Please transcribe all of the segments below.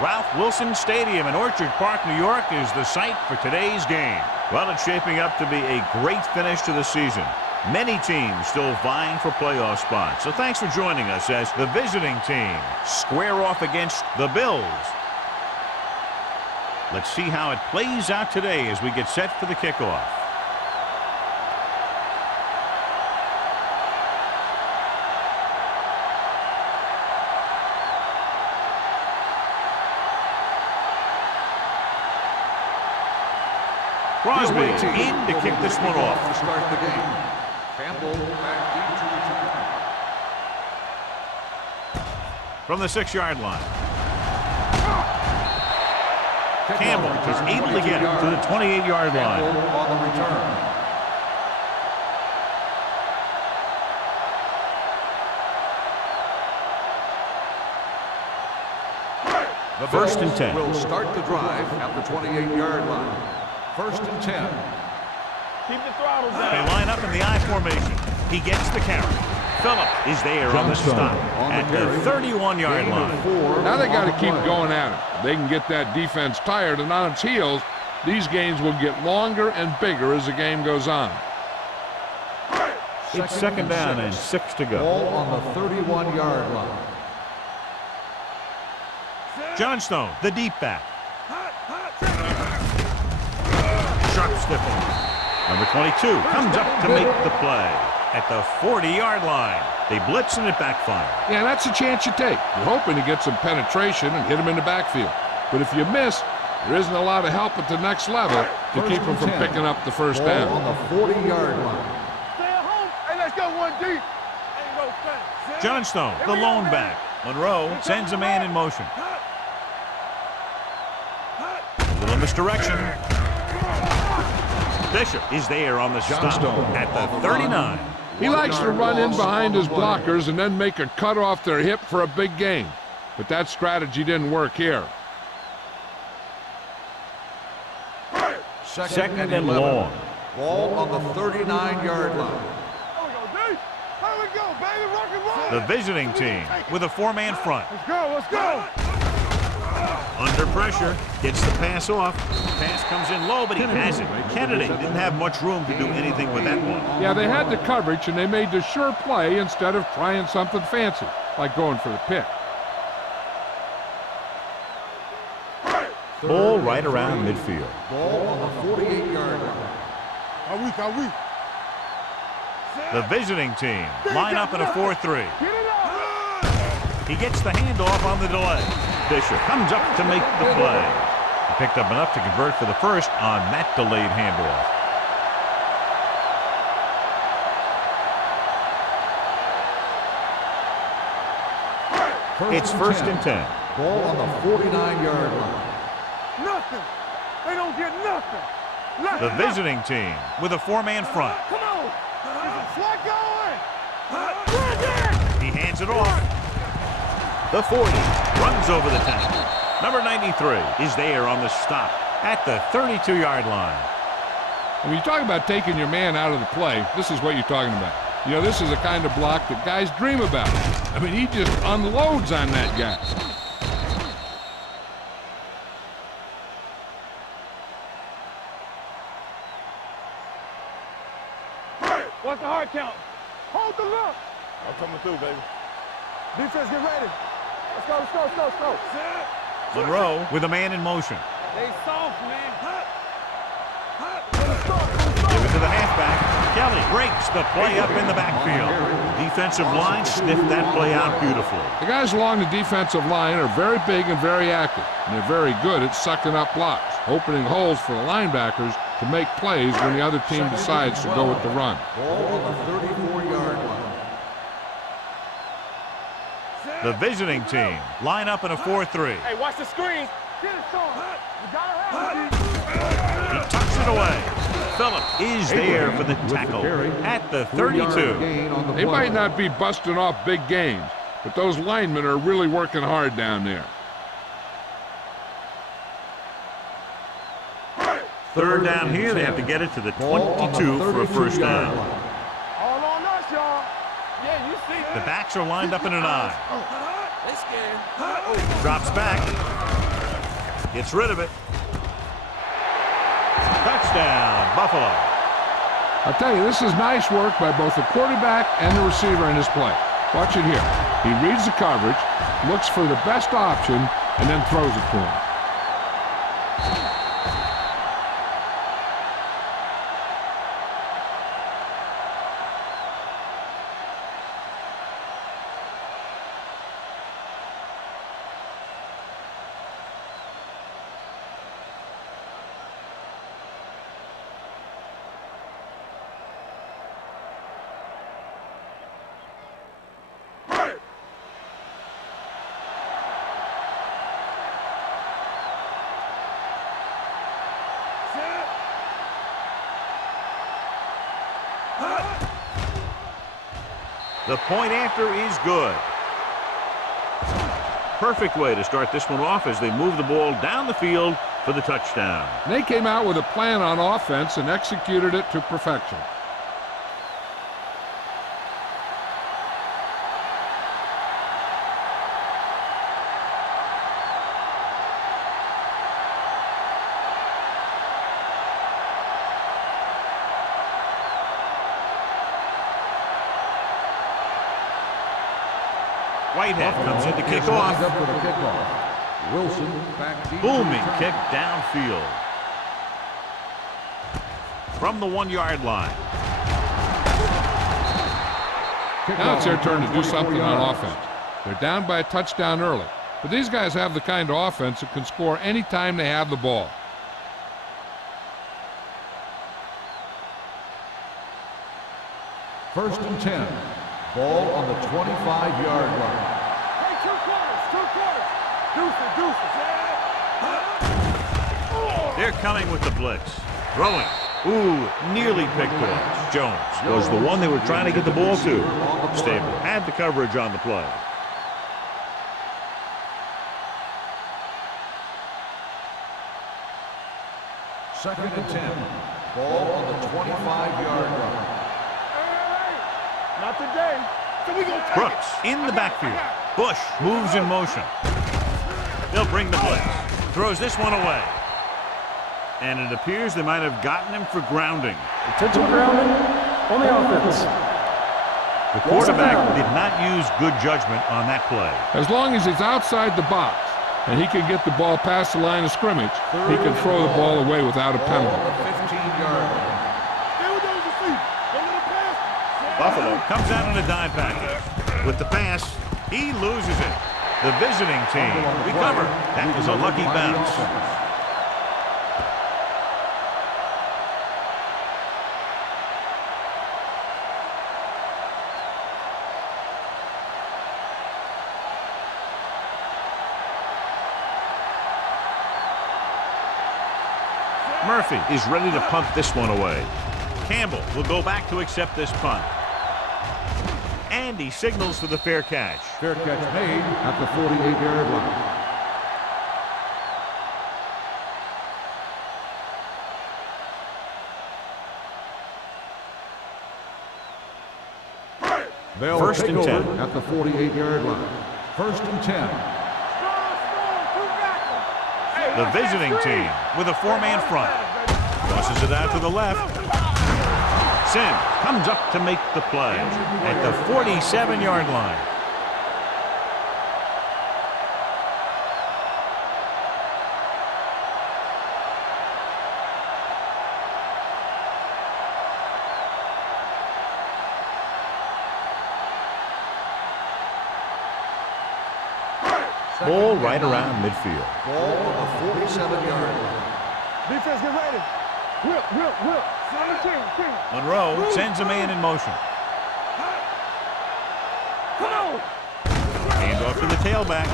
Ralph Wilson Stadium in Orchard Park, New York is the site for today's game. Well, it's shaping up to be a great finish to the season. Many teams still vying for playoff spots. So thanks for joining us as the visiting team square off against the Bills. Let's see how it plays out today as we get set for the kickoff. Crosby in to kick this one off. To start the game. Campbell back deep to return. From the 6-yard line. Campbell is able to get to the 28-yard line. On the return. The First and 10. Will start the drive at the 28-yard line. First and 10. Keep the throttle down. They line up in the I formation. He gets the carry. Phillip is there on the stop at the 31-yard line. Now they got to keep going at it. They can get that defense tired and on its heels. These games will get longer and bigger as the game goes on. It's second down and 6 to go. Ball on the 31-yard line. Johnstone, the deep back. Sharp stiff one. Number 22 comes up to make the play at the 40-yard line. They blitz and it backfires. Yeah, that's a chance you take. You're hoping to get some penetration and hit him in the backfield. But if you miss, there isn't a lot of help at the next level to keep them from picking up the first down. On the 40-yard line. Stay at home. Hey, let's go one deep. Ain't no thing. Johnstone, the lone back. Monroe sends a man in motion. A little misdirection. Bishop is there on the stop at the 39. He likes to run in behind his blockers and then make a cut off their hip for a big gain. But that strategy didn't work here. Second and long. Ball on the 39-yard line. There we go, D. There we go, baby. Rock and roll. The visiting team with a 4-man front. Let's go, let's go. Under pressure, gets the pass off. Pass comes in low, but he has it. Kennedy didn't have much room to do anything with that one. Yeah, they had the coverage and they made the sure play instead of trying something fancy, like going for the pick. Ball right around midfield. Ball on the 48-yard line. Are we? The visiting team line up in a 4-3. Get it up. He gets the handoff on the delay. Bishop comes up to make the play. He picked up enough to convert for the first on that delayed handoff. It's first and 10. Ball on the 49-yard line. Nothing. They don't get nothing. The visiting team with a 4-man front. Come on. Slide going. He hands it off. The 40 runs over the tackle. Number 93 is there on the stop at the 32-yard line. When you talk about taking your man out of the play, this is what you're talking about. You know, this is the kind of block that guys dream about. I mean, he just unloads on that guy. What's the hard count? Hold the look. I'm coming through, baby. Defense, get ready. Let's go. Monroe with a man in motion. They soft, man. Give it to the halfback. Kelly breaks the play up in the backfield. Defensive line sniffed that play out beautifully. The guys along the defensive line are very big and very active, and they're very good at sucking up blocks, opening holes for the linebackers to make plays when the other team decides to go with the run. Ball on the 34-yard line. The visiting team line up in a 4-3. Hey, watch the screen. Get it, Sean. You gotta have it. He tucks it away. Phillip is there for the tackle at the 32. They might not be busting off big gains, but those linemen are really working hard down there. Third down here, they have to get it to the 22 for a first down. All on us, y'all. Yeah, you see. The backs are lined up in an I. They scared. Drops back. Gets rid of it. Touchdown, Buffalo. I'll tell you, this is nice work by both the quarterback and the receiver in this play. Watch it here. He reads the coverage, looks for the best option, and then throws it to him. The point after is good. Perfect way to start this one off as they move the ball down the field for the touchdown. They came out with a plan on offense and executed it to perfection. Whitehead comes in to kick off. Wilson back deep. Booming kick downfield. From the 1-yard line. Now it's their turn to do something on offense. They're down by a touchdown early. But these guys have the kind of offense that can score any time they have the ball. First and 10. Ball on the 25-yard line. Hey, two quarters. Deuces. They're coming with the blitz. Throwing. Ooh, nearly picked off. Jones was the one they were trying to get the ball to. Stable had the coverage on the play. Second and 10. Ball on the 25-yard line. Not today. So we gonna take Brooks in the backfield. Bush moves in motion. They'll bring the blitz. Throws this one away. And it appears they might have gotten him for grounding. Intentional grounding on the offense. The quarterback did not use good judgment on that play. As long as he's outside the box and he can get the ball past the line of scrimmage, he can throw the ball away without a penalty. 15-yard line. Stay with those feet. Don't let him pass. Buffalo comes out on a dime package. With the pass, he loses it. The visiting team recover. That was a lucky bounce. Murphy is ready to punt this one away. Campbell will go back to accept this punt. And he signals for the fair catch. Fair catch made at the 48-yard line. They'll First take and over 10. at the 48-yard line. First and 10. The visiting team with a 4-man front. Tosses it out to the left. Sim comes up to make the play at the 47-yard line. Ball right around midfield. Ball on the 47-yard line. Defense, get ready. Whip. King. Monroe sends a man in motion. Come on. Hand off to the tailback.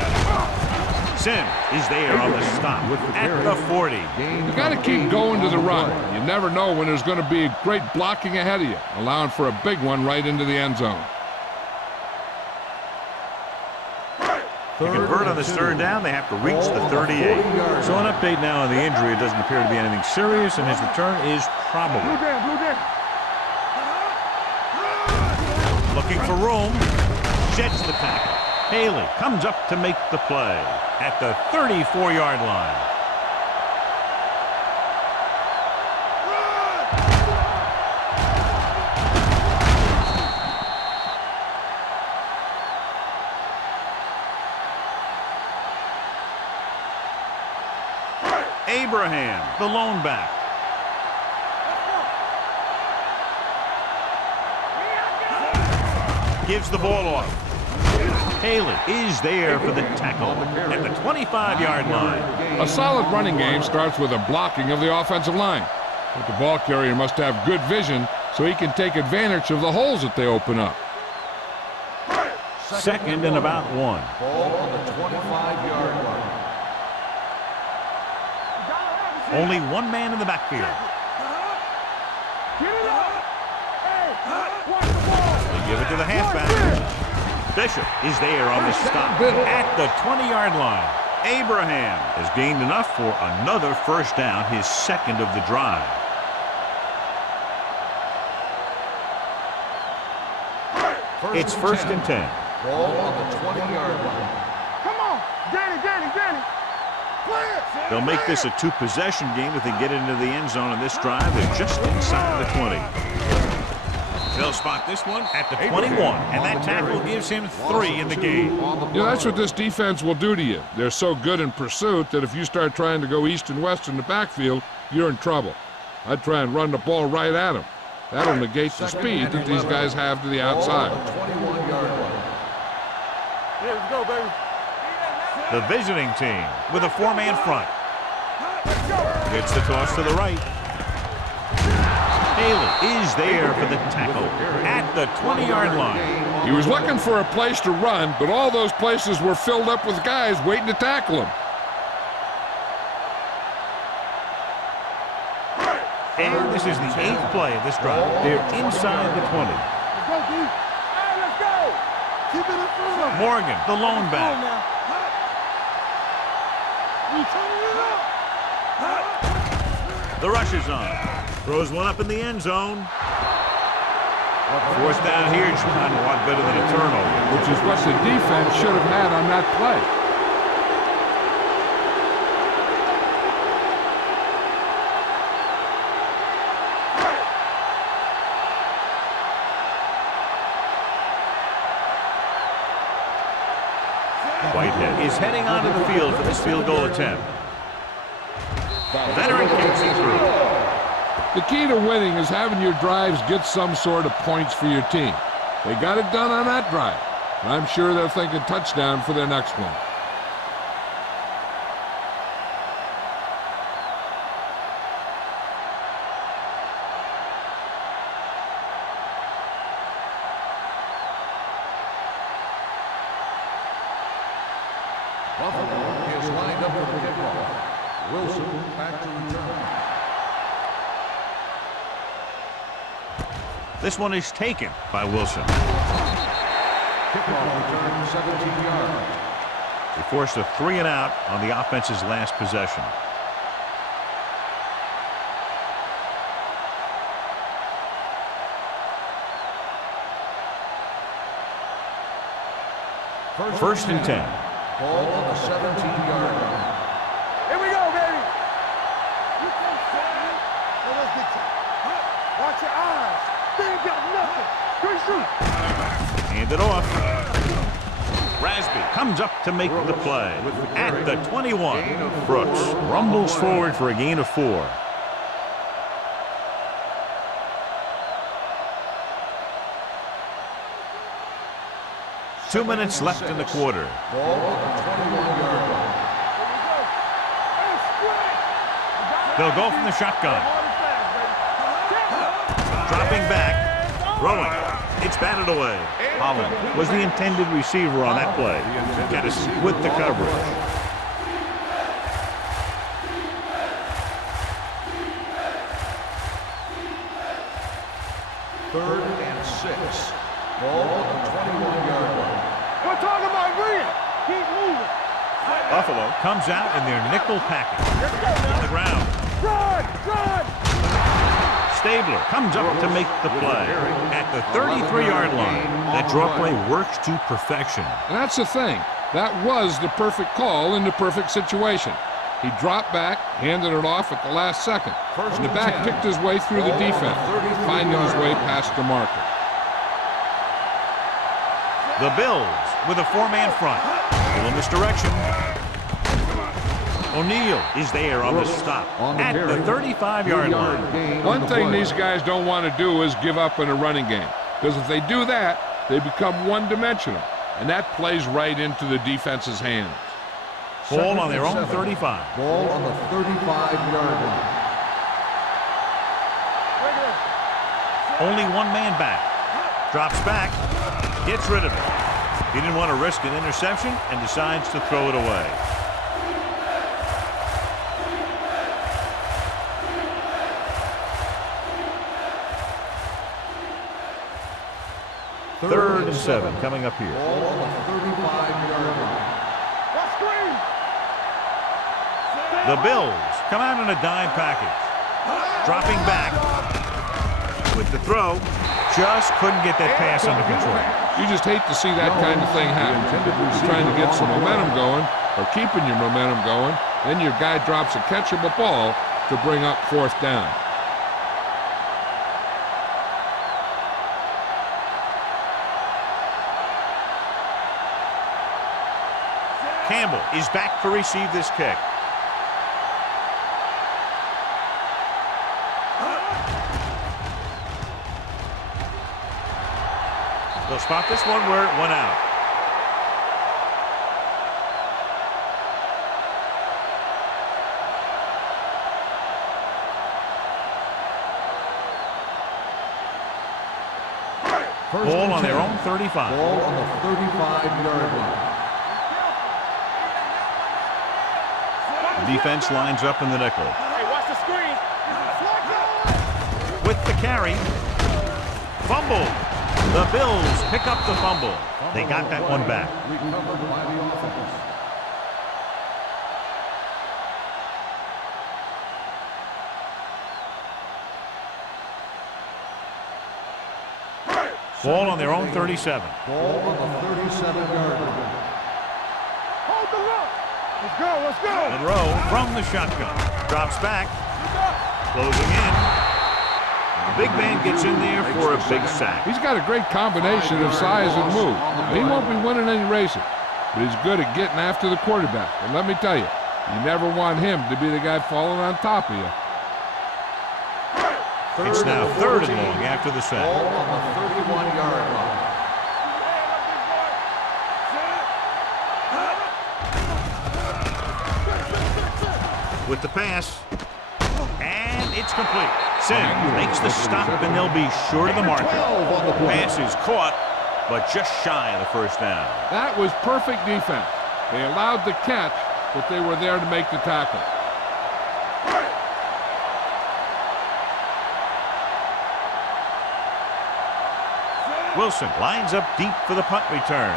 Sim is there on the stop at the 40. You got to keep going to the run. You never know when there's going to be great blocking ahead of you, allowing for a big one right into the end zone. To convert on this third down, they have to reach the 38. So an update now on the injury. It doesn't appear to be anything serious, and his return is probable. Blue down. Looking for room. Sheds the tackle. Haley comes up to make the play at the 34-yard line. Abraham, the lone back. Gives the ball off. Haley is there for the tackle at the 25-yard line. A solid running game starts with a blocking of the offensive line. But the ball carrier must have good vision so he can take advantage of the holes that they open up. Second and about 1. Ball on the 25-yard line. Only one man in the backfield. They give it to the halfback. Bishop is there on the stop at the 20-yard line. Abraham has gained enough for another first down, his second of the drive. It's first and 10. Ball on the 20-yard line. Come on, Danny. They'll make this a two-possession game if they get into the end zone in this drive. They're just inside the 20. They'll spot this one at the 21, and that tackle gives him 3 in the game. Yeah, that's what this defense will do to you. They're so good in pursuit that if you start trying to go east and west in the backfield, you're in trouble. I'd try and run the ball right at them. That'll negate the speed that these guys have to the outside. 21-yard line. Yeah, let's go, baby. The visiting team with a 4-man front. Gets the toss to the right. Haley is there for the tackle at the 20-yard line. He was looking for a place to run, but all those places were filled up with guys waiting to tackle him. And this is the 8th play of this drive. They're inside the 20. Let's go, D. Hey, let's go. Keep it in front of him. Morgan, the lone back. We turn it up. The rush is on. Throws one up in the end zone. Fourth down here, John, a lot better than a turnover. Which is what the defense should have had on that play. Whitehead is heading onto the field for this field goal attempt. Veteran kicks it through. The key to winning is having your drives get some sort of points for your team. They got it done on that drive. And I'm sure they're thinking touchdown for their next one. Buffalo is lined up for the kickoff. Wilson back to return. This one is taken by Wilson. Kickoff return 17 yards. He forced a 3 and out on the offense's last possession. First and 10. Ball on the 17-yard line. Here we go, baby. You can say it. Now let's get to it. Watch your eyes. They ain't got nothing. Good shoot. Hand it off. Rasby comes up to make the play at the 21. Brooks rumbles forward for a gain of 4. Two minutes left in the quarter. Ball on the 21-yard line. They'll go from the shotgun. Dropping back, throwing. It's batted away. Holland was the intended receiver on that play. Got to split the coverage. Third and 6. Ball on the 21-yard line. We're talking about green. Keep moving. Buffalo comes out in their nickel package. On the ground. Run! Stabler comes up to make the play at the 33-yard line. That draw play works to perfection. And that's the thing. That was the perfect call in the perfect situation. He dropped back, handed it off at the last second. And the back picked his way through the defense, finding his way past the marker. The Bills with a 4-man front. Little misdirection. O'Neal is there on the stop at the 35-yard line. One thing these guys don't want to do is give up in a running game, because if they do that, they become one-dimensional, and that plays right into the defense's hands. Ball on their own 35. Ball on the 35-yard line. Only one man back. Drops back. Gets rid of it. He didn't want to risk an interception and decides to throw it away. Third and 7 coming up here. Ball on the 35-yard line. The Bills come out in a dime package. Dropping back with the throw. Just couldn't get that pass under control. You just hate to see that kind of thing happen. You're trying to get some momentum going, or keeping your momentum going, then your guy drops a catchable ball to bring up 4th down. Campbell is back to receive this kick. They'll spot this one where it went out. Ball on their own 35. Ball on the 35-yard line. The defense lines up in the nickel. Hey, watch the screen. With the carry. Fumble. The Bills pick up the fumble. They got that one back. Recovered by the offense. Ball on their own 37. Ball on the 37-yard line. Hold the rock. Let's go, let's go. Monroe from the shotgun. Drops back. Closing in. The big man gets in there for a big sack. He's got a great combination of size and move. He won't be winning any races, but he's good at getting after the quarterback. And let me tell you, you never want him to be the guy falling on top of you. It's now 3rd and long after the sack. Ball on the 31-yard line. With the pass. And it's complete. Sims makes the stop, and they'll be short of the marker. Pass is caught, but just shy of the 1st down. That was perfect defense. They allowed the catch, but they were there to make the tackle. Wilson lines up deep for the punt return.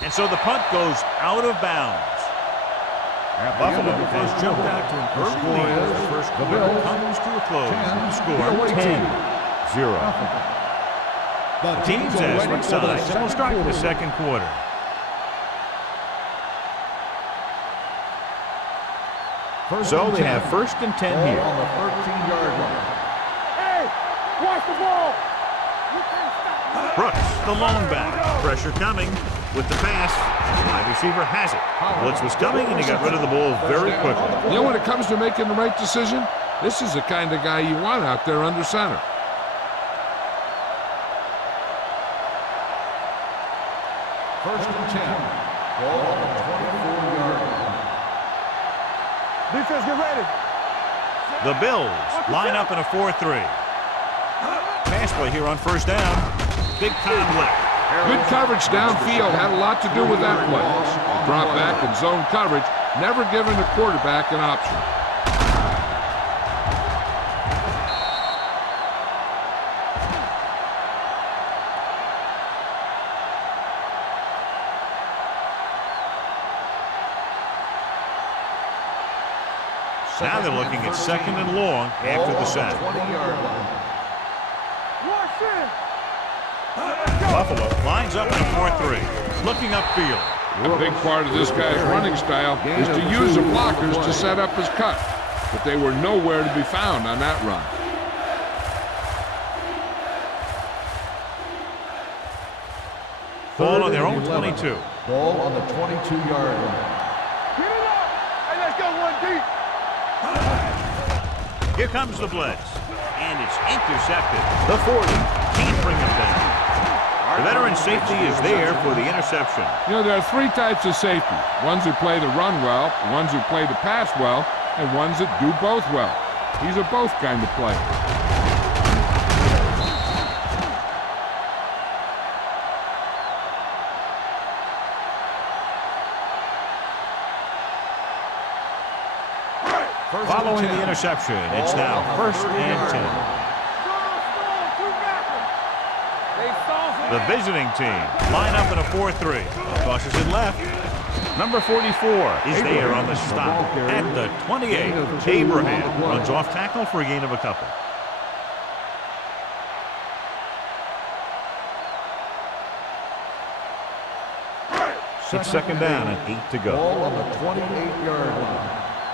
And so the punt goes out of bounds. Buffalo has jumped out to an early lead as the first quarter comes to a close. The score 10-0. The teams as switch sides and will start the 2nd quarter. So they have 1st and 10 here. On the 13-yard line. Hey, watch the ball. Brooks, the lone back. Pressure coming with the pass. Wide receiver has it. Blitz was coming, and he got rid of the ball very quickly. You know, when it comes to making the right decision, this is the kind of guy you want out there under center. First and 10. Ball on the 24-yard line. Defense, get ready. The Bills line up in a 4-3. Pass play here on 1st down. Big time left. Good coverage downfield had a lot to do with that play. Drop back and zone coverage, never giving the quarterback an option. Now they're looking at 2nd and long after the sack. 20-yard line. Watch it. Buffalo lines up in a 4-3. Looking upfield. A big part of this guy's running style is to use the blockers to set up his cut, but they were nowhere to be found on that run. Ball on their own 11. 22. Ball on the 22-yard line. Get it up. Hey, let's go one deep. Here comes the blitz. And it's intercepted. The 40. Can't bring him down. The veteran safety is there for the interception. You know, there are three types of safety. Ones who play the run well, ones who play the pass well, and ones that do both well. He's a both kind of player. Following the interception, it's now 1st and 10. The visiting team line up in a 4-3. Tosses it left. Number 44 is there on the stop at the 28. Abraham runs off tackle for a gain of a couple. It's 2nd down and 8 to go. Ball on the 28-yard line.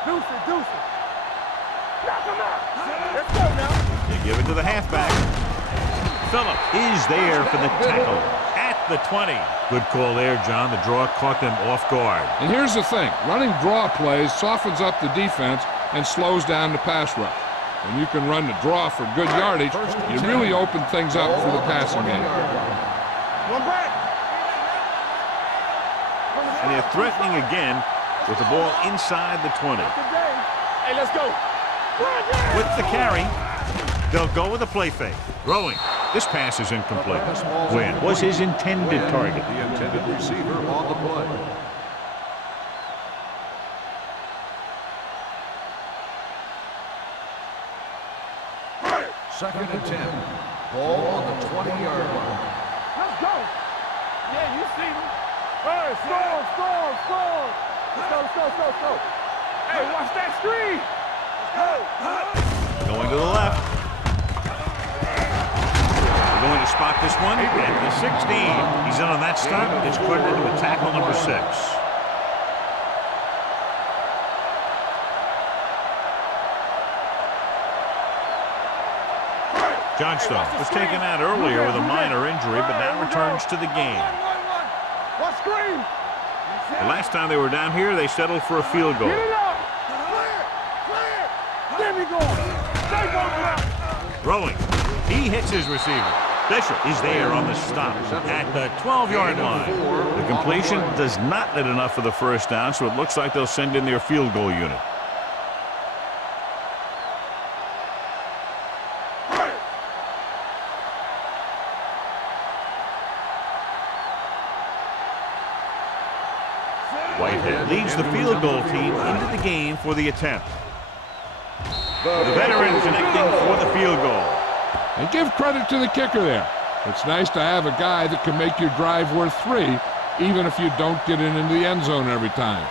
Deuce it. Knock him out. Let's go now. They give it to the halfback. Phillip is there for the tackle at the 20. Good call there, John. The draw caught them off guard. And here's the thing. Running draw plays softens up the defense and slows down the pass rush. When you can run the draw for good yardage, you really open things up for the passing game. One back. And they're threatening again with the ball inside the 20. Hey, let's go. With the carry, they'll go with a play fake. Throwing. This pass is incomplete. Wynn was his intended target. The intended receiver on the play. Second and 10. Ball on the 20-yard line. Let's go. Yeah, you see me. Hey, score. Let's go. Hey, watch that screen. Let's go. Going to the left. They're going to spot this one at the 16. He's in on that stop. It's credited to a tackle number 6. Johnstone was taken out earlier with a minor injury, but now returns to the game. What screen? The last time they were down here, they settled for a field goal. Get it up. Clear. There we go. Stay going. Throwing. He hits his receiver. Bishop is there on the stop at the 12-yard line. The completion does not net enough for the first down, so it looks like they'll send in their field goal unit. Whitehead leads the field goal team into the game for the attempt. The veteran connecting for the field goal. And give credit to the kicker there. It's nice to have a guy that can make your drive worth 3, even if you don't get it into the end zone every time.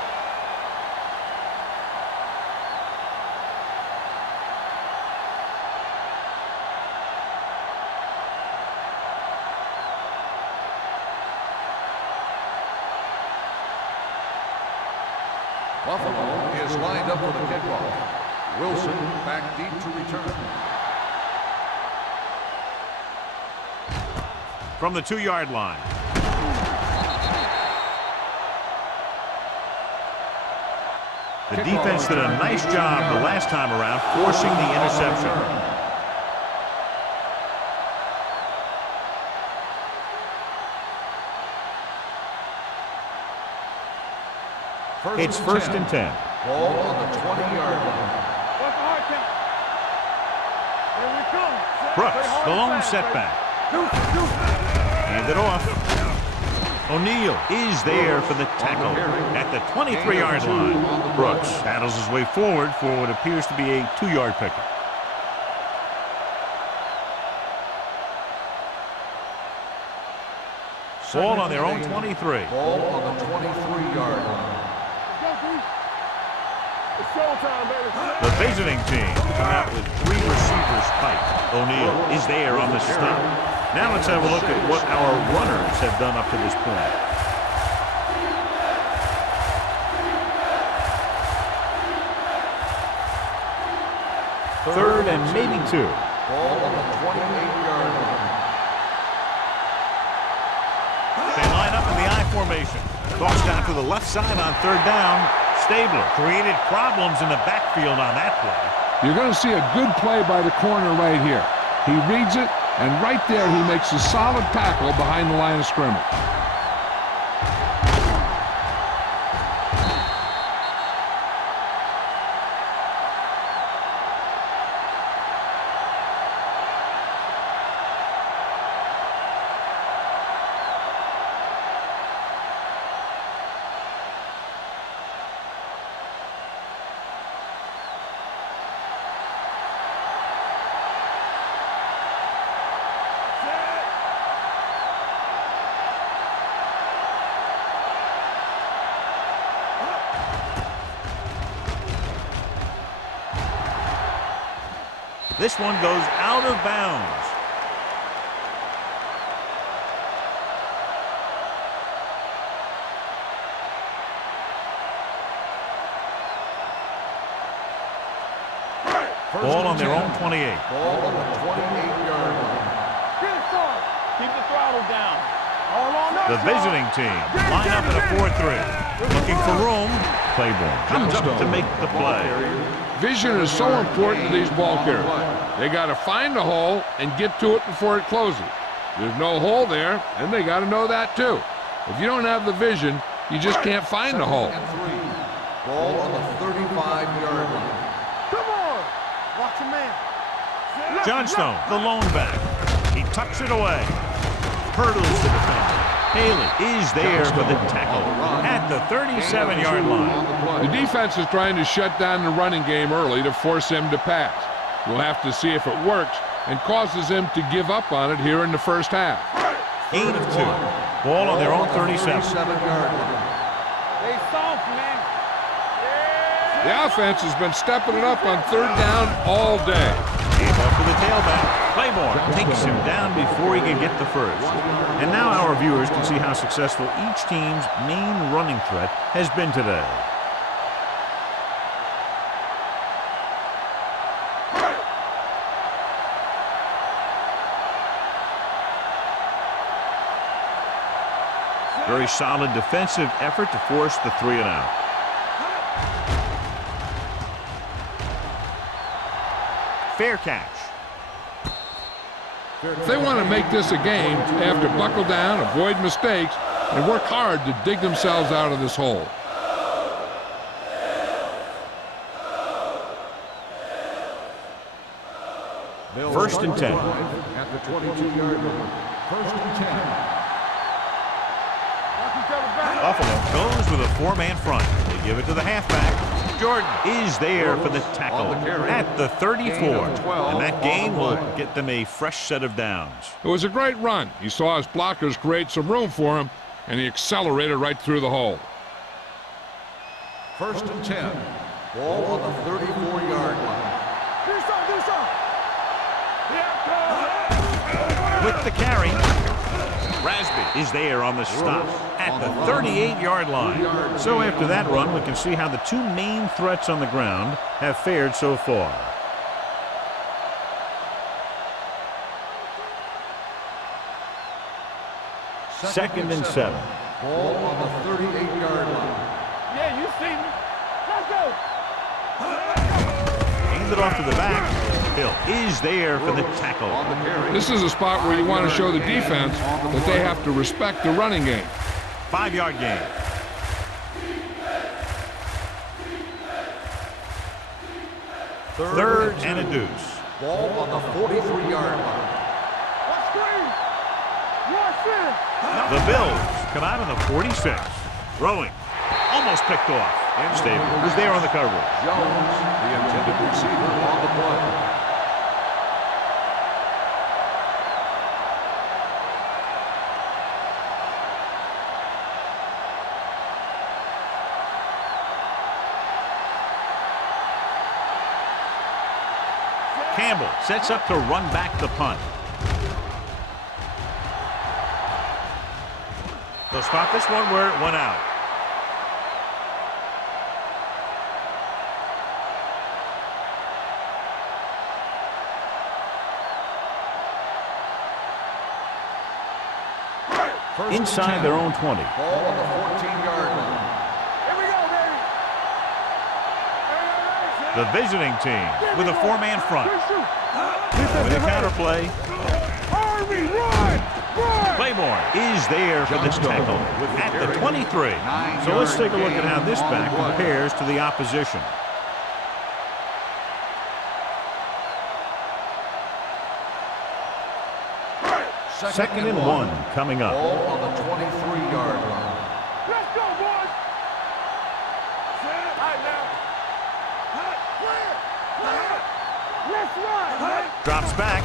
Buffalo is lined up for the kickoff. Wilson back deep to return. From the 2-yard line. The defense did a nice job the last time around forcing the interception. It's 1st and 10. Ball on the 20-yard line. What's the hard count? Here we come. Brooks, the lone setback. Hand it off. O'Neal is there for the tackle at the 23-yard line. Brooks battles his way forward for what appears to be a 2-yard pickup. Ball on their own 23. Ball on the 23-yard line. It's showtime, baby. The visiting team come out with 3 receivers tight. O'Neal is there on the stop. Now let's have a look at what our runners have done up to this point. Third and maybe 2. Ball on the 28-yard line. They line formation. Tossed down to the left side on third down. Stabler created problems in the backfield on that play. You're going to see a good play by the corner right here. He reads it, and right there he makes a solid tackle behind the line of scrimmage. This one goes out of bounds. Ball on their own 28. Ball on the 28-yard line. Keep the throttle down. All on The visiting team line up in a 4-3. Looking for room. Claiborne comes up to make the play. Vision is so important to these ball carriers. They got to find the hole and get to it before it closes. There's no hole there, and they got to know that too. If you don't have the vision, you just can't find the hole. Ball on the 35-yard line. Come on. Watch your man. Johnstone, the lone back. He tucks it away. Hurdles the defender. Haley is there for the tackle at the 37-yard line. The defense is trying to shut down the running game early to force him to pass. We'll have to see if it works and causes him to give up on it here in the first half. Gain of 2. Ball on their own 37. 37-yard line. They soft, man. The offense has been stepping it up on third down all day. Gave up to the tailback. Claiborne takes him down before he can get the first. And now our viewers can see how successful each team's main running threat has been today. Very solid defensive effort to force the 3-and-out. Fair catch. If they want to make this a game, they have to buckle down, avoid mistakes, and work hard to dig themselves out of this hole. First and 10. At the 22-yard line. First and 10. Buffalo goes with a 4-man front. They give it to the halfback. Jordan is there for the tackle at the 34. And that gain will get them a fresh set of downs. It was a great run. He saw his blockers create some room for him, and he accelerated right through the hole. First and 10. Ball on the 34-yard line. With the carry, Rasby is there on the stop at the 38-yard line. So after that run, we can see how the two main threats on the ground have fared so far. Second and 7. Ball on the 38-yard line. Yeah, you see me. Let's go. Hands it off to the back. Hill is there for the tackle. This is a spot where you want to show the defense that they have to respect the running game. 5-yard gain. Third and a deuce. Ball on the 43-yard line. The Bills come out on the 46. Throwing. Almost picked off. Stabler was there on the coverage. Jones, the intended receiver on the play. Campbell sets up to run back the punt. They'll spot this one where it went out. inside their own 20. Ball on the 14-yard line. Here we go, baby. The visiting team with a four-man front. With a counter play, Army, run! Run! Claiborne is there for this tackle at the 23. So let's take a look at how this back compares to the opposition. Second and 1 coming up. Ball on the 23-yard line. Let's go, boys! All right, now. Let's run! Drops back.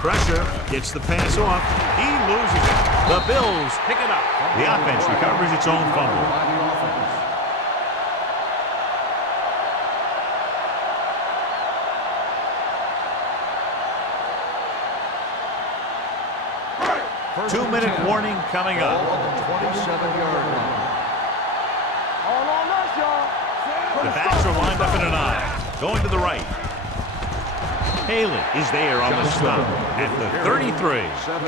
Pressure. Gets the pass off. He loses it. The Bills pick it up. The offense recovers its own fumble. By the offense. Two-minute warning coming Ball up. on the 27-yard line. All on us, y'all. The backs are lined up in an I. Going to the right. Haley is there on the stop at the 33.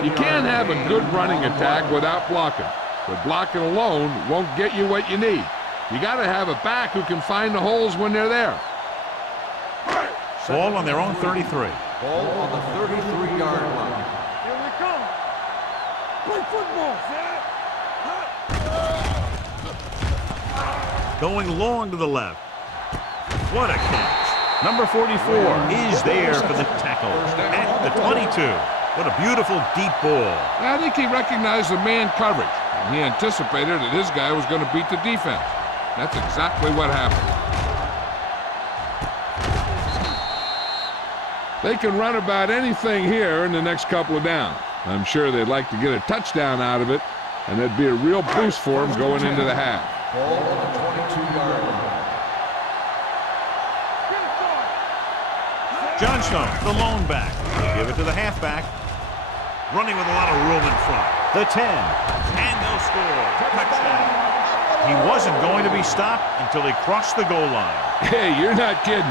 You can't have a good running attack without blocking. But blocking alone won't get you what you need. You got to have a back who can find the holes when they're there. Ball on their own 33. Ball on the 33-yard line. Here we come. Play football, Going long to the left. What a catch. Number 44 is there for the tackle at the 22. What a beautiful deep ball. I think he recognized the man coverage, and he anticipated that his guy was going to beat the defense. That's exactly what happened. They can run about anything here in the next couple of downs. I'm sure they'd like to get a touchdown out of it, and that'd be a real boost for them going into the half. Ball on the 22-yard line. Johnstone, the lone back. They give it to the halfback. Running with a lot of room in front. The 10. And they'll score. Touchdown. He wasn't going to be stopped until he crossed the goal line. Hey, you're not kidding.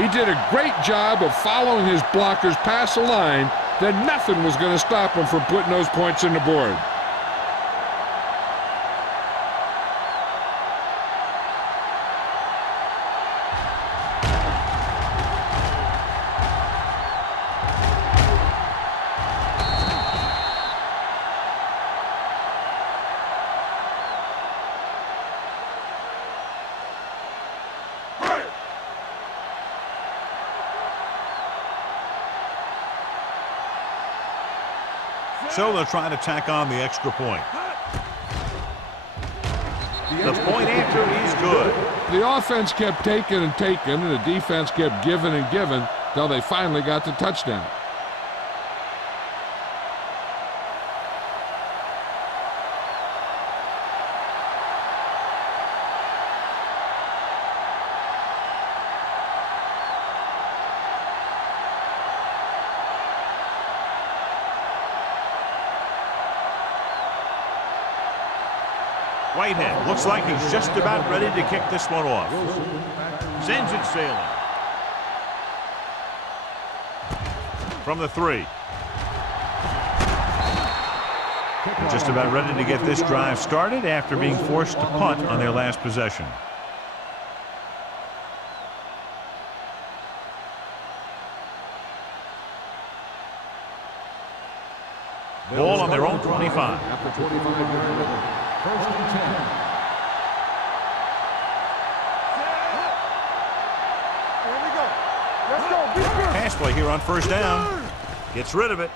He did a great job of following his blockers past the line. Then nothing was going to stop him from putting those points in the board. So they'll try to tack on the extra point. The point after is good. The offense kept taking and taking, and the defense kept giving and giving till they finally got the touchdown. Whitehead looks like he's just about ready to kick this one off. Sends it sailing. From the 3. Just about ready to get this drive started after being forced to punt on their last possession. Ball on their own 25. After 25-yard line. First and 10. Here we go. Let's go. Be good. Pass play here on first down. Gets rid of it.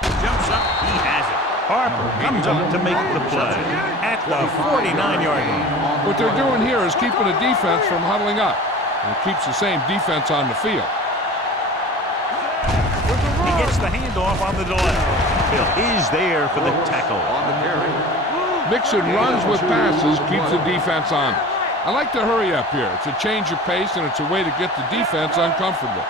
Jumps up. He has it. Harper comes up to make the play at the 49-yard line. What they're doing here is keeping the defense from huddling up. And it keeps the same defense on the field. He gets the handoff on the delay. Bill is there for the tackle. On the carry. Mixing runs with passes keeps the defense honest. I like to hurry up here. It's a change of pace, and it's a way to get the defense uncomfortable.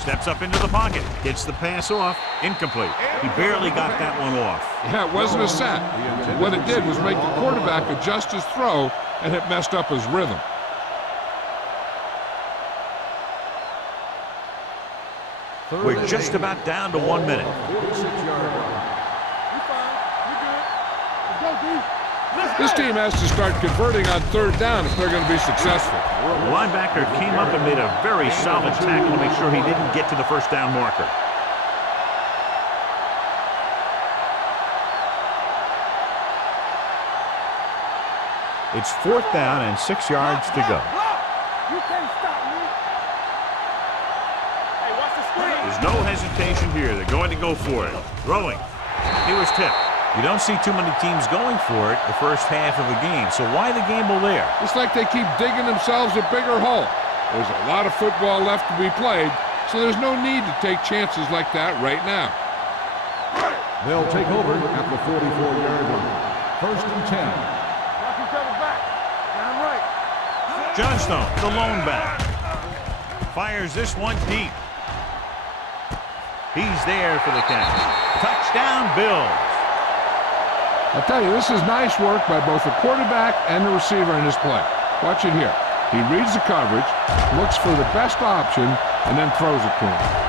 Steps up into the pocket. Gets the pass off. Incomplete. He barely got that one off. Yeah, it wasn't a sack. What it did was make the quarterback adjust his throw, and it messed up his rhythm. We're just about down to 1 minute. 46-yard line. You fine. You good. Let's go, D. Let's This go. team has to start converting on third down if they're going to be successful. The linebacker came up and made a very solid tackle to make sure he didn't get to the first down marker. It's 4th down and 6 yards to go. You can't stop me. Hey, watch the screen. There's no hesitation here. They're going to go for it. Throwing. He was tipped. You don't see too many teams going for it the first half of the game, so why the gamble there? It's like they keep digging themselves a bigger hole. There's a lot of football left to be played, so there's no need to take chances like that right now. They'll take over at the 44-yard line. 1st and 10. Watch each other back. Down right. Johnstone, the lone back. Fires this one deep. He's there for the catch. Touchdown, Bills. I'll tell you, this is nice work by both the quarterback and the receiver in this play. Watch it here. He reads the coverage, looks for the best option, and then throws it to him.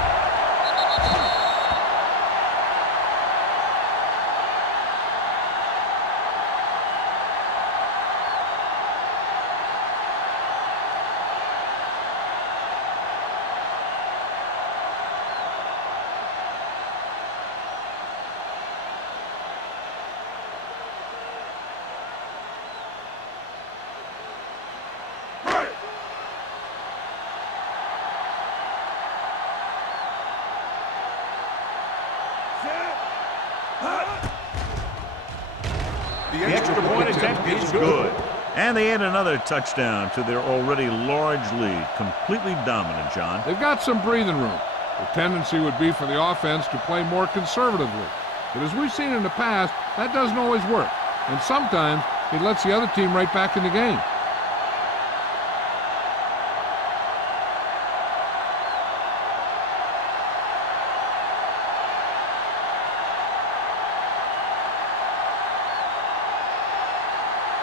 The extra point attempt is good. And they add another touchdown to their already large lead. Completely dominant, John. They've got some breathing room. The tendency would be for the offense to play more conservatively. But as we've seen in the past, that doesn't always work. And sometimes it lets the other team right back in the game.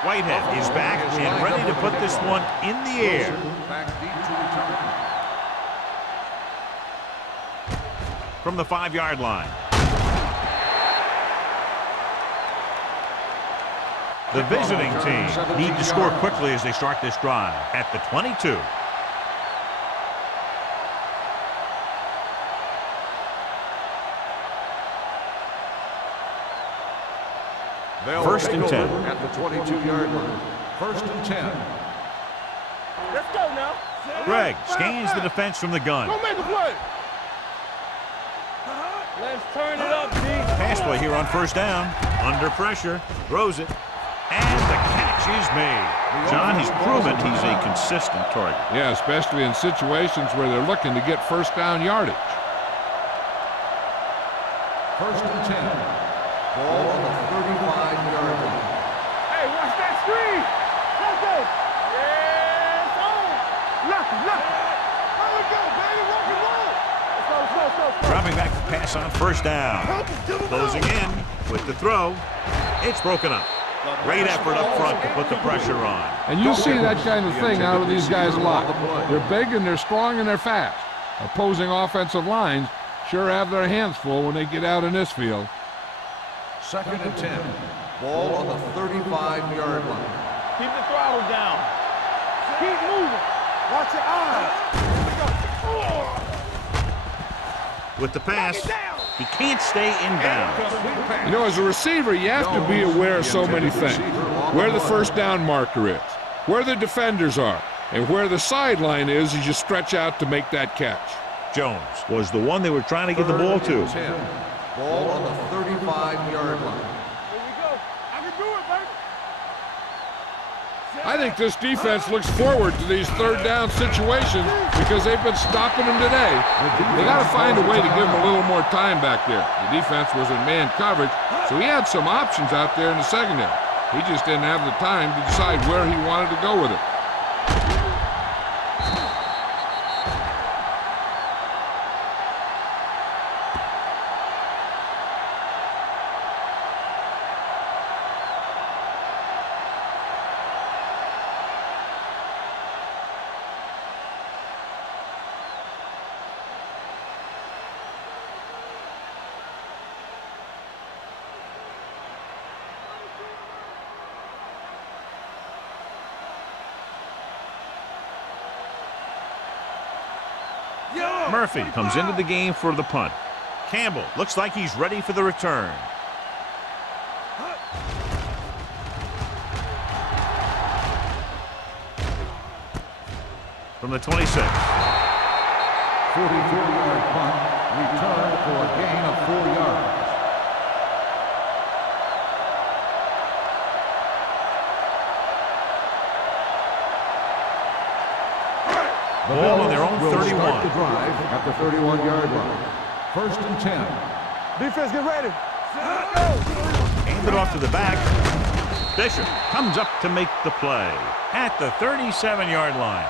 Whitehead is back and ready to put this one in the air. Back deep to return. From the 5-yard line. The visiting team need to score quickly as they start this drive at the 22. They'll 1st and take 10. over at the 22-yard line. 1st and 10. Let's go now. Greg scans the defense from the gun. Go make a play. Let's turn it up, D. Pass play here on 1st down. Under pressure. Throws it. And the catch is made. John, he's proven he's a consistent target. Yeah, especially in situations where they're looking to get first down yardage. 1st and 10. Ball on the 35-yard line. Hey, watch that screen. Let's go. Yes, on. Lucky. There we go, baby. Rock and roll. Let's go. Dropping back to pass on 1st down. Closing in with the throw. It's broken up. Great effort up front to put the pressure on. And you see that kind of thing out of these guys a lot. They're big and they're strong and they're fast. Opposing offensive lines sure have their hands full when they get out in this field. 2nd and 10. Ball on the 35-yard line. Keep the throttle down. Keep moving. Watch your eyes. Here we go. With the pass, he can't stay in bounds. You know, as a receiver, you have to be aware of so many things. Where the first down marker is, where the defenders are, and where the sideline is as you stretch out to make that catch. Jones was the one they were trying to get the ball to. 10. Ball on the 35-yard line. Here we go. I can do it, baby. I think this defense looks forward to these third down situations because they've been stopping them today. They got to find a way to give them a little more time back there. The defense was in man coverage, so he had some options out there in the secondary. He just didn't have the time to decide where he wanted to go with it. Murphy comes into the game for the punt. Campbell looks like he's ready for the return. From the 26. 44-yard punt, return for a gain of 4 yards. Ball on their own will 31. Start the drive at the 31-yard line. 1st and 10. Defense, get ready. Hand it off to the back. Bishop comes up to make the play at the 37-yard line.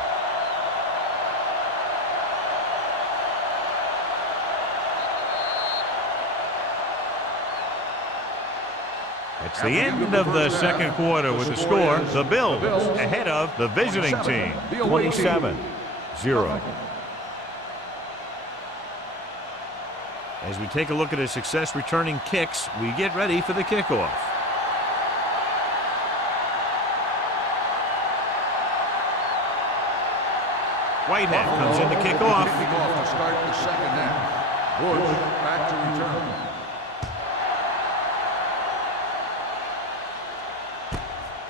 It's the end of the second quarter with the score. The Bills ahead of the visiting team, 27-0. As we take a look at his success returning kicks, we get ready for the kickoff. Whitehead comes in to kick off. Kicking off to start the second half. Bush back to return.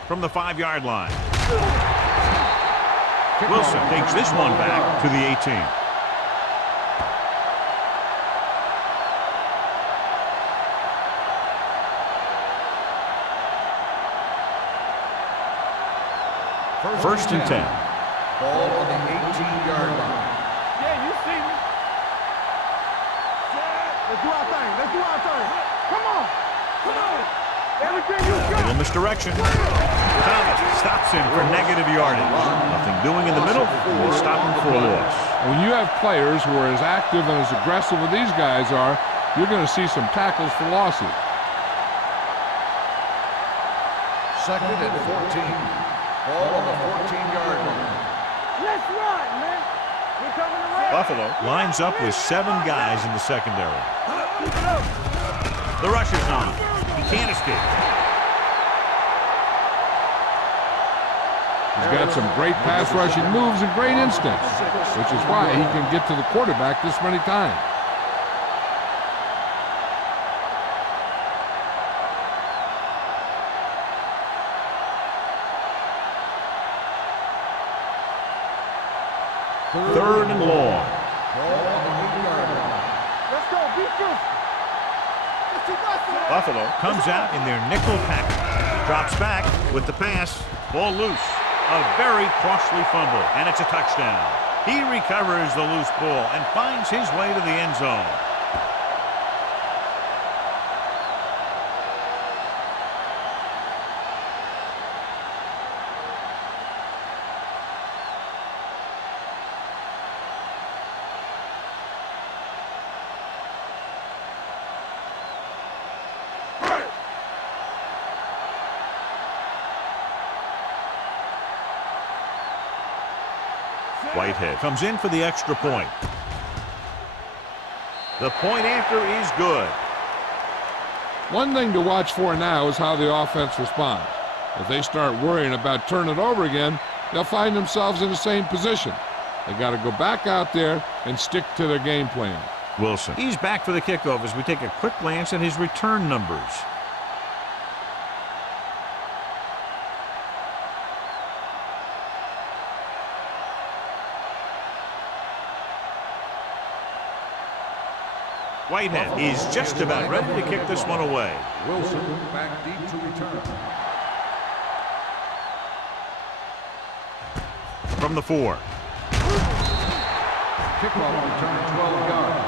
From the 5-yard line. Wilson takes this one back to the 18. First and 10. Ball on the 18-yard line. Yeah, you see me. Let's do our thing. Let's do our thing. Come on. Come on. Everything you got. Little misdirection. Thomas stops him for negative yardage. Nothing doing in the middle. We'll stop him for a loss. When you have players who are as active and as aggressive as these guys are, you're going to see some tackles for losses. 2nd and 14. Ball on the 14-yard line. Let's run, man. We're coming around. Buffalo lines up with 7 guys in the secondary. The rush is on. He can't escape. He's got some great pass rushing moves and great instincts, which is why he can get to the quarterback this many times. Third and long. Ball on the 8-yard line. Let's go. Beat this. Buffalo comes out in their nickel package. Drops back with the pass. Ball loose. A very costly fumble, and it's a touchdown. He recovers the loose ball and finds his way to the end zone. Whitehead comes in for the extra point. The point after is good. One thing to watch for now is how the offense responds. If they start worrying about turning it over again, they'll find themselves in the same position. They got to go back out there and stick to their game plan. Wilson. He's back for the kickoff as we take a quick glance at his return numbers. Whitehead is just about ready to kick this one away. Wilson back deep to return. From the 4. Kickoff return 12 yards.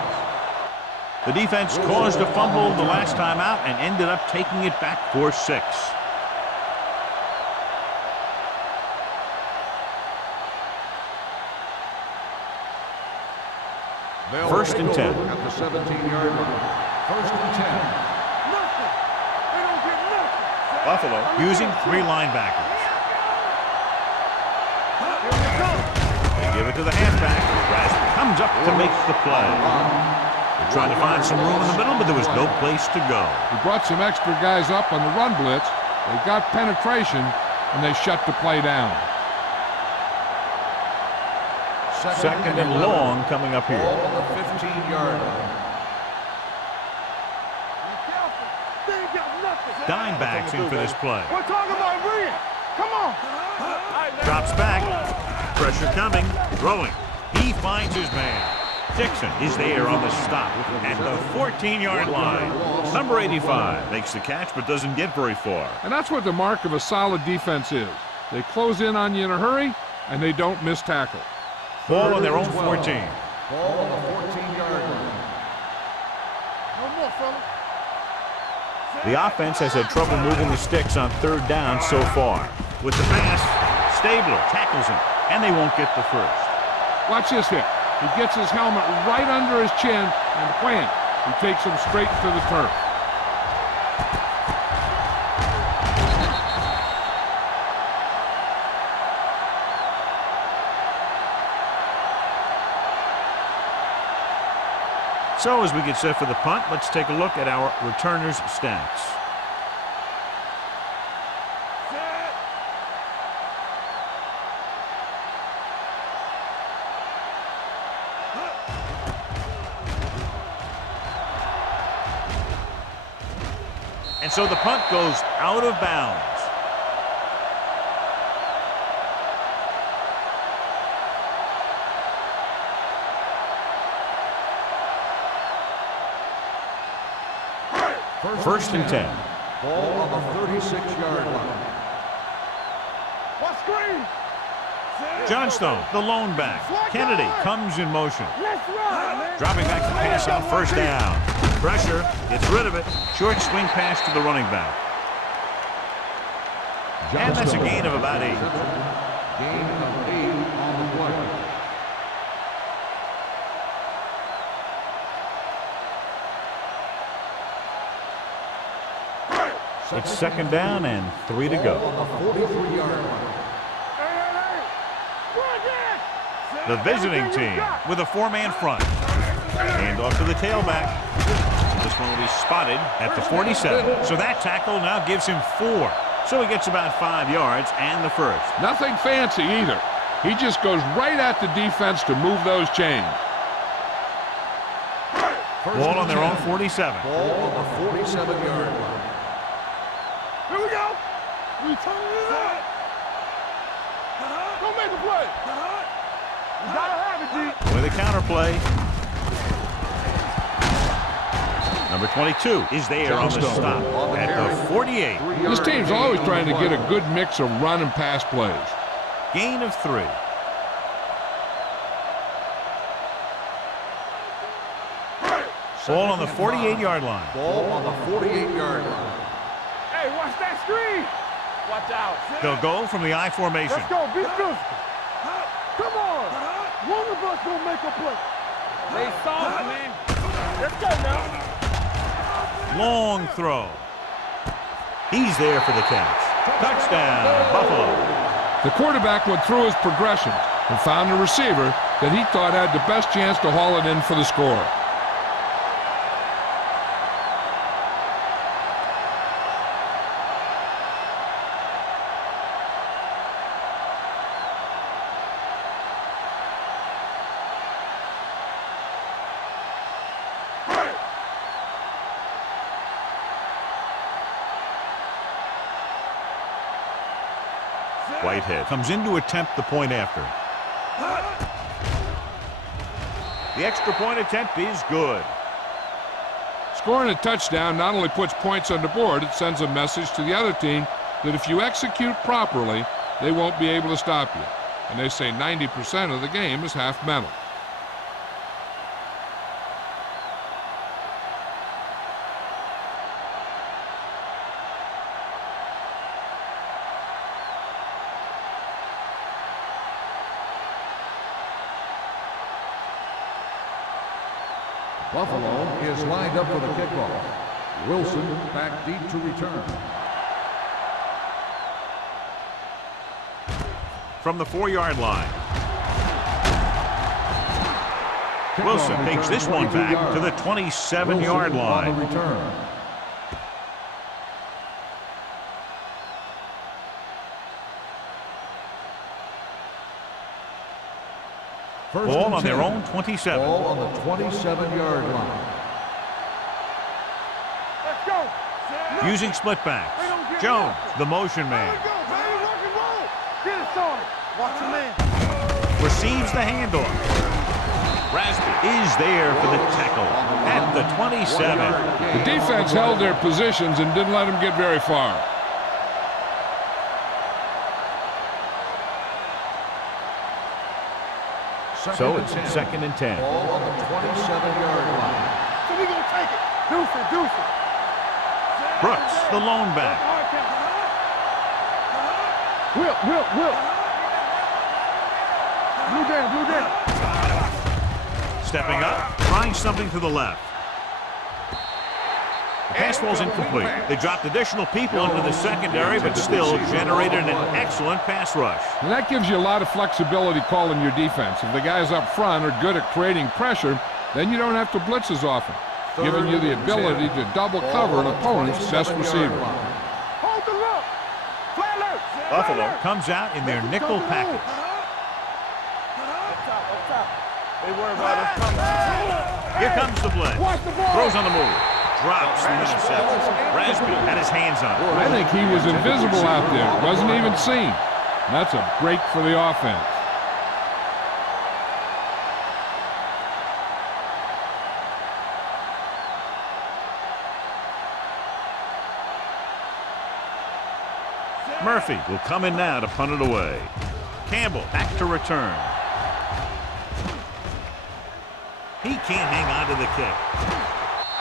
The defense caused a fumble the last time out and ended up taking it back for 6. First and 10. At the 17-yard line. First and 10. Nothing. They don't get nothing. Buffalo using 3 linebackers. They give it to the halfback. Rasmus comes up to make the play. They're trying to find some room in the middle, but there was no place to go. He brought some extra guys up on the run blitz. They got penetration, and they shut the play down. Second and long coming up Ball here. on the 15-yard line. Dime backs in for this play. We're talking about bringing. Come on. Drops back. Pressure coming. Throwing. He finds his man. Dixon is there on the stop at the 14-yard line. Number 85 makes the catch but doesn't get very far. And that's what the mark of a solid defense is. They close in on you in a hurry, and they don't miss tackle. Ball on their own 14. Ball on the 14-yard line. No more, fellas. The offense has had trouble moving the sticks on third down so far. With the pass, Stabler tackles him, and they won't get the first. Watch this hit. He gets his helmet right under his chin, and wham, he takes him straight to the turf. So as we get set for the punt, let's take a look at our returners' stats. And so the punt goes out of bounds. First and 10. Ball on the 36-yard line. What screen? Johnstone, the lone back. Kennedy comes in motion. Let's run, man. Dropping back to pass on first down. Pressure, gets rid of it. Short swing pass to the running back. And that's a gain of about 8. Gain of 8 on the play. It's second down and 3 to go. On the 43-yard line. The visiting team with a 4-man front. Hand off to the tailback. This one will be spotted at the 47. So that tackle now gives him 4. So he gets about 5 yards and the first. Nothing fancy either. He just goes right at the defense to move those chains. Ball on their own 47. Ball on the 47-yard line. Here we go. We turn it up. Don't make a play. You gotta have it, D. With a counter play. Number 22 is there on the stop at the 48. This team's always trying to get a good mix of run and pass plays. Gain of 3. Ball on the 48-yard line. Ball on the 48-yard line. Hey, watch that screen. Watch out. They'll go from the I formation. Let's go. Be physical. Come on. One of us gonna make a play. They soft, man. Let's go now. Long throw. He's there for the catch. Touchdown, Buffalo. The quarterback went through his progressions and found a receiver that he thought had the best chance to haul it in for the score. Whitehead comes in to attempt the point after. The extra point attempt is good. Scoring a touchdown not only puts points on the board, it sends a message to the other team that if you execute properly, they won't be able to stop you. And they say 90% of the game is half mental. Buffalo is lined up for the kickoff. Wilson back deep to return. From the 4-yard line. Wilson takes this one back to the 27-yard line. On the return. Ball on their own 27. Ball on the 27-yard line. Let's go. Using split backs. Jones, the motion man. Go, baby. Rock and roll. Get it started. Watch your man. Receives the handoff. Rasby is there for the tackle at the 27. The defense held their positions and didn't let them get very far. So it's 2nd and 10. Ball on the 27-yard line. So we gonna take it. Deuce it. Brooks, the lone back. Whip. Blue down. Stepping up, trying something to the left. The pass ball's incomplete. They dropped additional people into the secondary, but still generated an excellent pass rush. And that gives you a lot of flexibility calling your defense. If the guys up front are good at creating pressure, then you don't have to blitz as often, giving you the ability to double cover an opponent's best receiver. Hold the look. Flat alert. Buffalo comes out in their nickel package. Up top. They worry about us coming. Here comes the blitz. Watch the ball. Throws on the move. Drops the interception. Rasby had his hands on it. I think he was invisible out there. Wasn't even seen. That's a break for the offense. Murphy will come in now to punt it away. Campbell back to return. He can't hang on to the kick.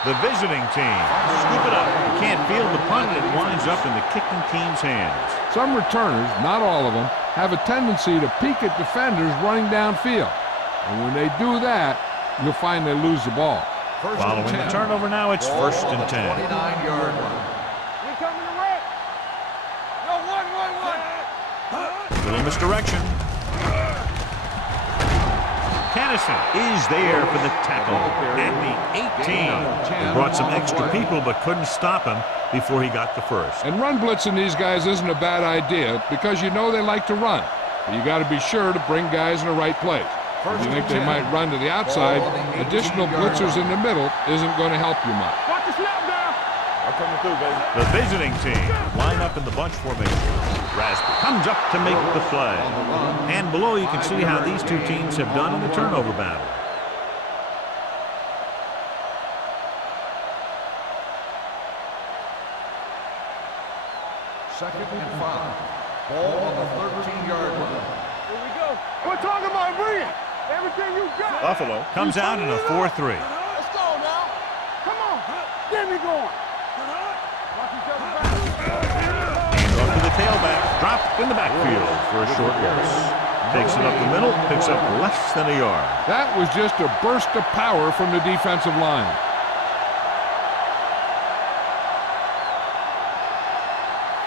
The visiting team scoop it up. Can't field the punt, and it winds up in the kicking team's hands. Some returners, not all of them, have a tendency to peek at defenders running downfield. And when they do that, you'll find they lose the ball. Following the turnover now, it's 1st and 10. 29-yard line. We coming to wreck. No, one. Little misdirection. Kennison is there for the tackle at the 18. They brought some extra people but couldn't stop him before he got the first. And run blitzing these guys isn't a bad idea because you know they like to run. But you got to be sure to bring guys in the right place. If you think they might run to the outside, additional blitzers in the middle isn't going to help you much. Watch the snap down. I'm coming through, baby. The visiting team line up in the bunch formation. Rasby comes up to make the play. And below you can see how these two teams have done in the turnover battle. Second and 5. Ball on the 13-yard line. Here we go. We're talking about bringing everything you got. Buffalo comes out in a 4-3. Let's go now. Come on. Get me going. Watch each other back. Off to the tailback. Dropped in the backfield for a short loss. Takes it up the middle. Picks up less than a yard. That was just a burst of power from the defensive line.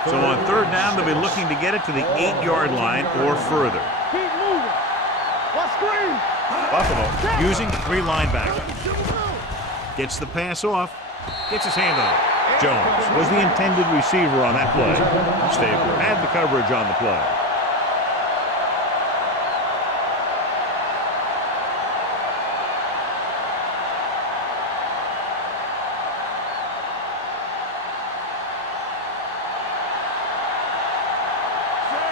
So on 3rd down, they'll be looking to get it to the 8-yard line or further. Keep moving. Watch screen. Buffalo using 3 linebackers. Gets the pass off. Gets his hand on it. Jones was the intended receiver on that play. Stabler had the coverage on the play.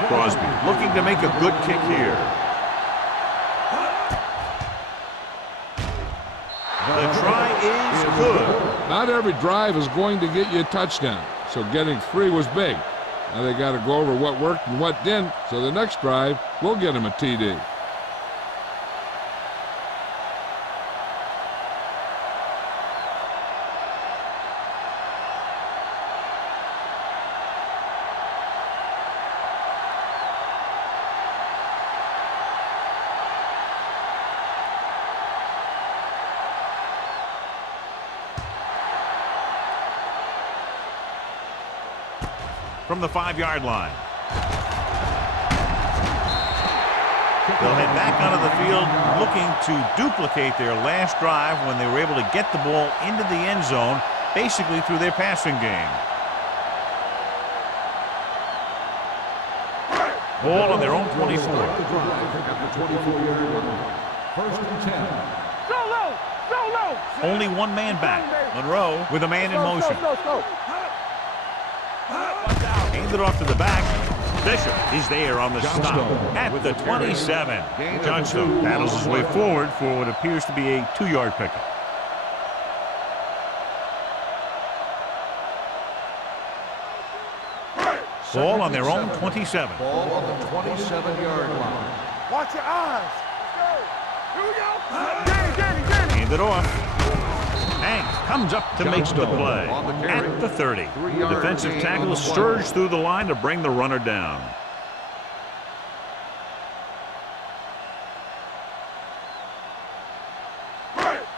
Crosby looking to make a good kick here. The try is good. Not every drive is going to get you a touchdown, so getting 3 was big. Now they got to go over what worked and what didn't, so the next drive will get them a TD. From the 5-yard line. They'll head back onto the field looking to duplicate their last drive when they were able to get the ball into the end zone, basically through their passing game. Ball on their own 24. First and 10. Solo! Solo! Only one man back. Monroe with a man in motion. Go. Hand it off to the back. Bishop is there on the stop at the 27. Johnstone battles his way forward for what appears to be a 2-yard pickup. Ball on their own 27. Ball on the 27-yard line. Watch your eyes. Here we go. Danny. Hand it off. Hanks comes up to make the play at the 30. Defensive tackle surged through the line to bring the runner down.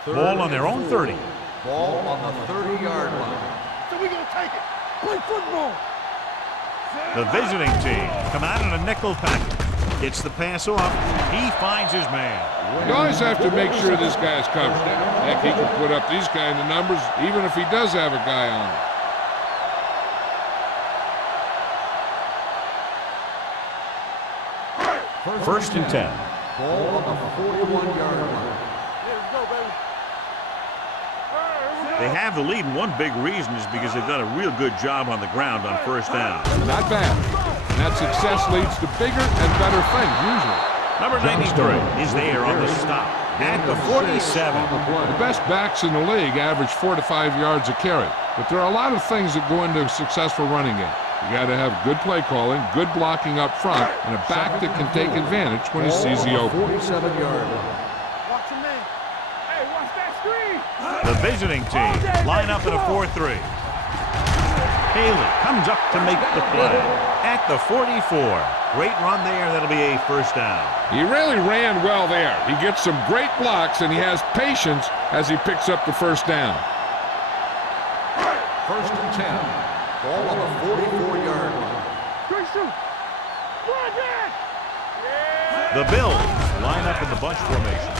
Ball on their own 30. Ball on the 30-yard line. So we're going to take it. Play football. The visiting team come out in a nickel package. Gets the pass off. He finds his man. You always have to make sure this guy's covered. Heck, he can put up these kind of numbers even if he does have a guy on him. First and 10. Ball on the 41-yard line. Let's go, baby. They have the lead, and one big reason is because they've done a real good job on the ground on first down. Not bad. And that success leads to bigger and better things, usually. Number 93 is there on the stop at the 47. The best backs in the league average 4 to 5 yards a carry. But there are a lot of things that go into a successful running game. You got to have good play calling, good blocking up front, and a back that can take advantage when he sees the open. 47-yard line. Watch your man. Hey, watch that screen. The visiting team line up in a 4-3. Haley comes up to make the play at the 44. Great run there. That'll be a first down. He really ran well there. He gets some great blocks, and he has patience as he picks up the first down. First and 10. Ball on the 44-yard line. Good shoot. Run it. The Bills line up in the bunch formation.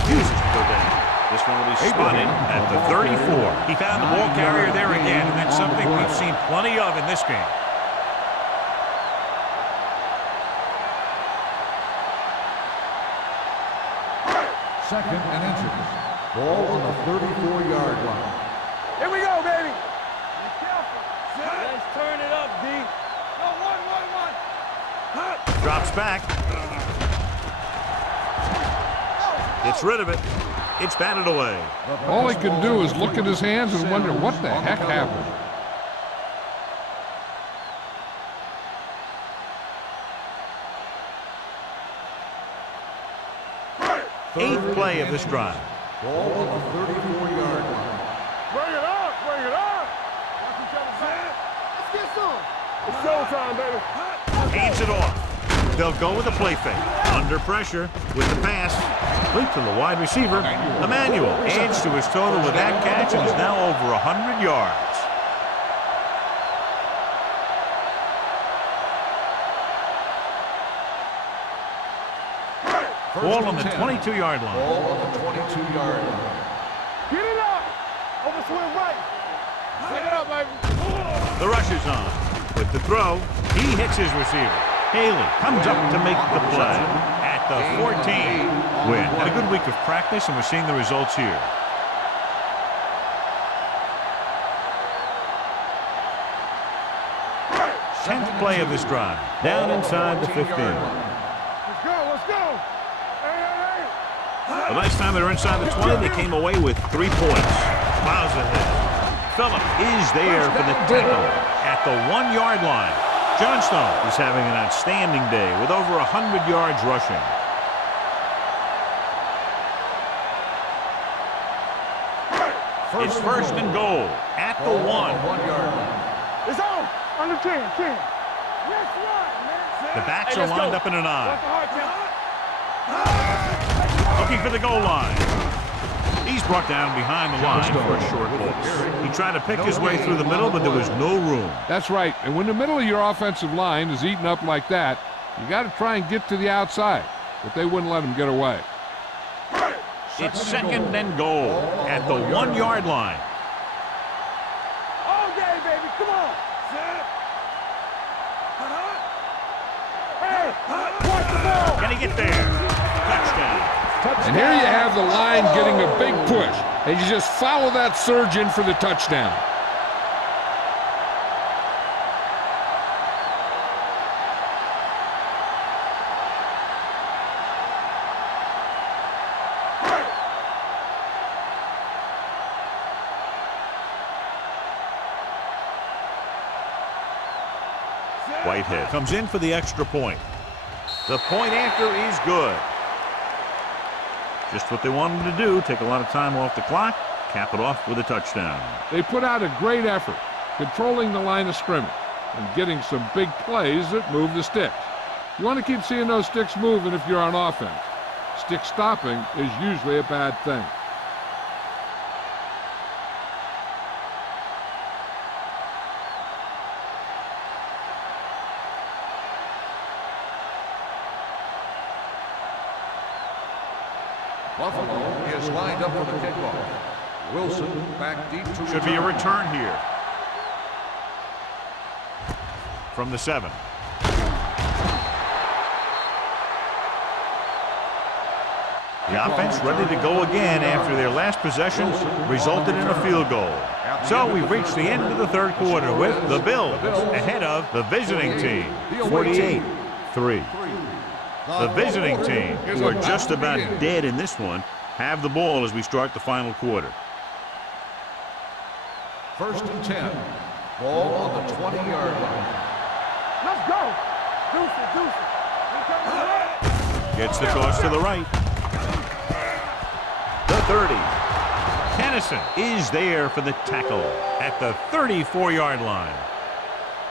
Refuses to go down. This one will be spotted at the 34. He found the ball carrier there again, and that's something we've seen plenty of in this game. Second and inches. Ball on the 34-yard line. Here we go, baby. Be careful. Let's turn it up, D. No, one. Drops back. Gets rid of it. It's batted away. All he can do is look at his hands and wonder what the heck happened. Eighth play of this drive. Ball on the 34-yard line. Bring it up. Watch each other's back. Let's get some. It's showtime, baby. Hands it off. They'll go with a play fake. Under pressure with the pass. Complete to the wide receiver. Emmanuel adds to his total with that catch and is now over 100 yards. Ball on the 22-yard line. Ball on the 22-yard line. Get it up. Over swing right. Get it up, baby. The rush is on. With the throw, he hits his receiver. Haley comes up to make the play at the 14. Win. Had a good week of practice, and we're seeing the results here. Tenth play of this drive. Down inside the 15. Let's go. Hey. The last time they were inside the 20, they came away with 3 points. Miles ahead. Phillip is there for the tackle at the 1-yard line. Johnstone is having an outstanding day with over 100 yards rushing. It's first and goal at the 1. 1-yard line. It's on. Under 10. Let's run, man. The backs are lined up in an Watch eye. the hard Looking for the goal line. He's brought down behind the line for a short loss. He tried to pick his way through the middle, but there was no room. That's right. And when the middle of your offensive line is eaten up like that, you got to try and get to the outside. But they wouldn't let him get away. It's second and goal at the 1-yard line. All day, baby. Come on. Hey, watch the ball. Can he get there? Touchdown. And here you have the line getting a big push, and you just follow that surge in for the touchdown. Whitehead comes in for the extra point. The point after is good. Just what they wanted to do, take a lot of time off the clock, cap it off with a touchdown. They put out a great effort, controlling the line of scrimmage and getting some big plays that move the sticks. You want to keep seeing those sticks moving if you're on offense. Stick stopping is usually a bad thing. Buffalo is lined up for the kickoff. Wilson back deep to Should be a return here. From the 7. The offense ready to go again after their last possession resulted in a field goal. So we've reached the end of the third quarter with the Bills ahead of the visiting team, 48-3. The visiting team, who are just about dead in this one, have the ball as we start the final quarter. 1st and 10. Ball on the 20-yard line. Let's go. Deuce it. Gets the toss to the right. The 30. Tennyson is there for the tackle at the 34-yard line.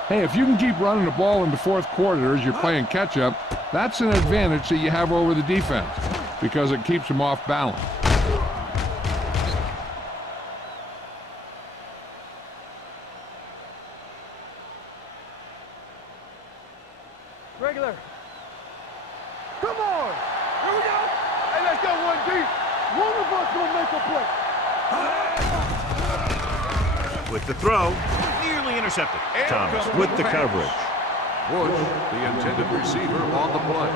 Hey, if you can keep running the ball in the fourth quarter as you're playing catch-up, that's an advantage that you have over the defense because it keeps them off balance. Regular. Come on. Here we go. Hey, let's go one deep. One of us will make a play. With the throw, nearly intercepted. Thomas with the coverage. Bush, the intended receiver, on the play.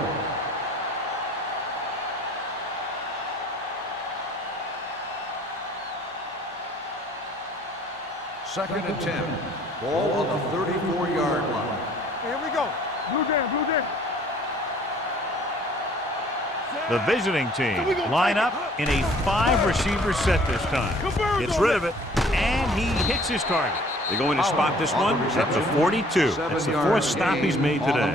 Second and 10. Ball on the 34-yard line. Here we go. Blue down. The visiting team line up in a 5-receiver set this time. Gets rid of it, and he hits his target. They're going to spot this one at the 42. That's the 4th stop he's made today.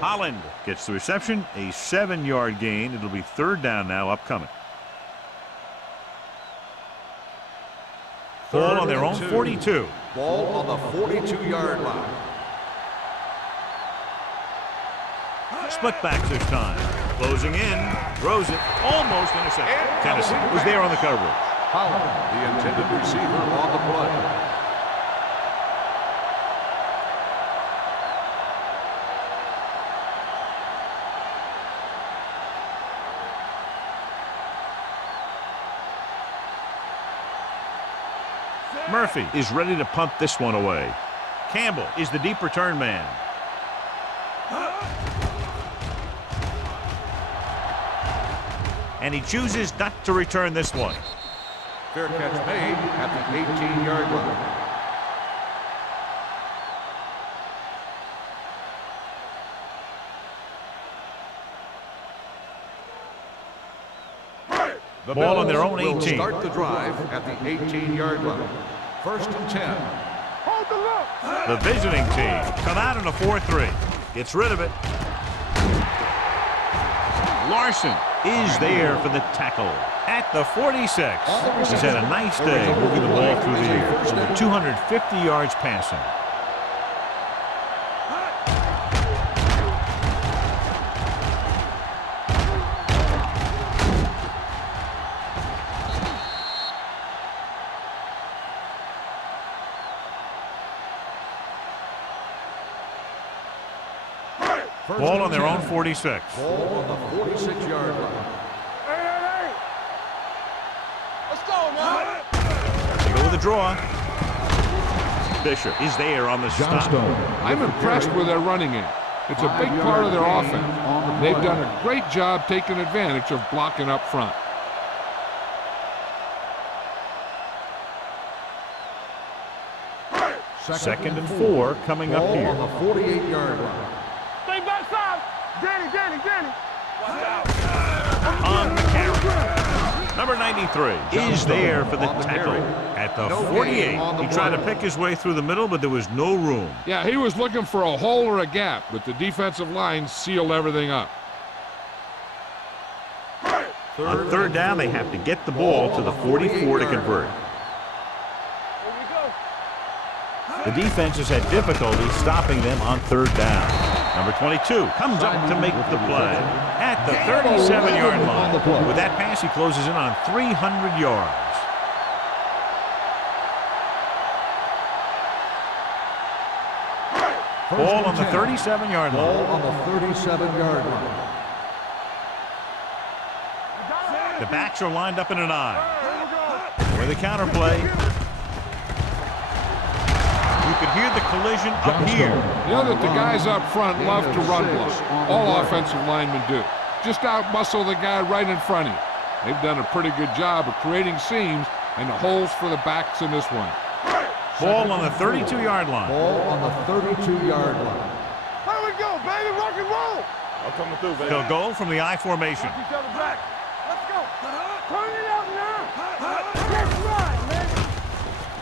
Holland gets the reception, a 7-yard gain. It'll be 3rd down now upcoming. Ball on their own 42. Ball on the 42-yard line. Split backs this time. Closing in, throws it, almost intercepted. Tennessee was there on the coverage. Holland, the intended receiver, on the play. Murphy is ready to punt this one away. Campbell is the deep return man. And he chooses not to return this one. Fair catch made at the 18-yard line. The Ball on their Bills own will 18. Start the drive at the 18-yard line. 1st and 10. Hold the look. The visiting team come out in a 4-3. Gets rid of it. Larson is there for the tackle at the 46. He's had a nice day moving the ball through the air. Over 250 yards passing. Ball on their own 46. Ball on the 46-yard line. Hey. Let's go, man. They go with the draw. Bishop is there on the stop. I'm impressed with their running game. It's a big part of their offense. They've done a great job taking advantage of blocking up front. Second and 4 coming up here. On the 48-yard line. Stay backside. Danny. On the carry. Number 93 is there for the tackle at the 48. He tried to pick his way through the middle, but there was no room. Yeah, he was looking for a hole or a gap, but the defensive line sealed everything up. On third down, they have to get the ball to the 44 to convert. The defense has had difficulty stopping them on third down. Number 22 comes up to make the play at the 37-yard line. With that pass, he closes in on 300 yards. Ball on the 37-yard line. Ball on the 37-yard line. The backs are lined up in an I. Where the counterplay. You could hear the collision up here. You know that the guys up front love to run block. All offensive linemen do. Just out-muscle the guy right in front of you. They've done a pretty good job of creating seams and the holes for the backs in this one. Ball on the 32-yard line. Ball on the 32-yard line. Here we go, baby. Rock and roll. I'm coming through, baby. They'll go from the I formation. Each other back. Let's go. Turn it up now. Let's ride, man.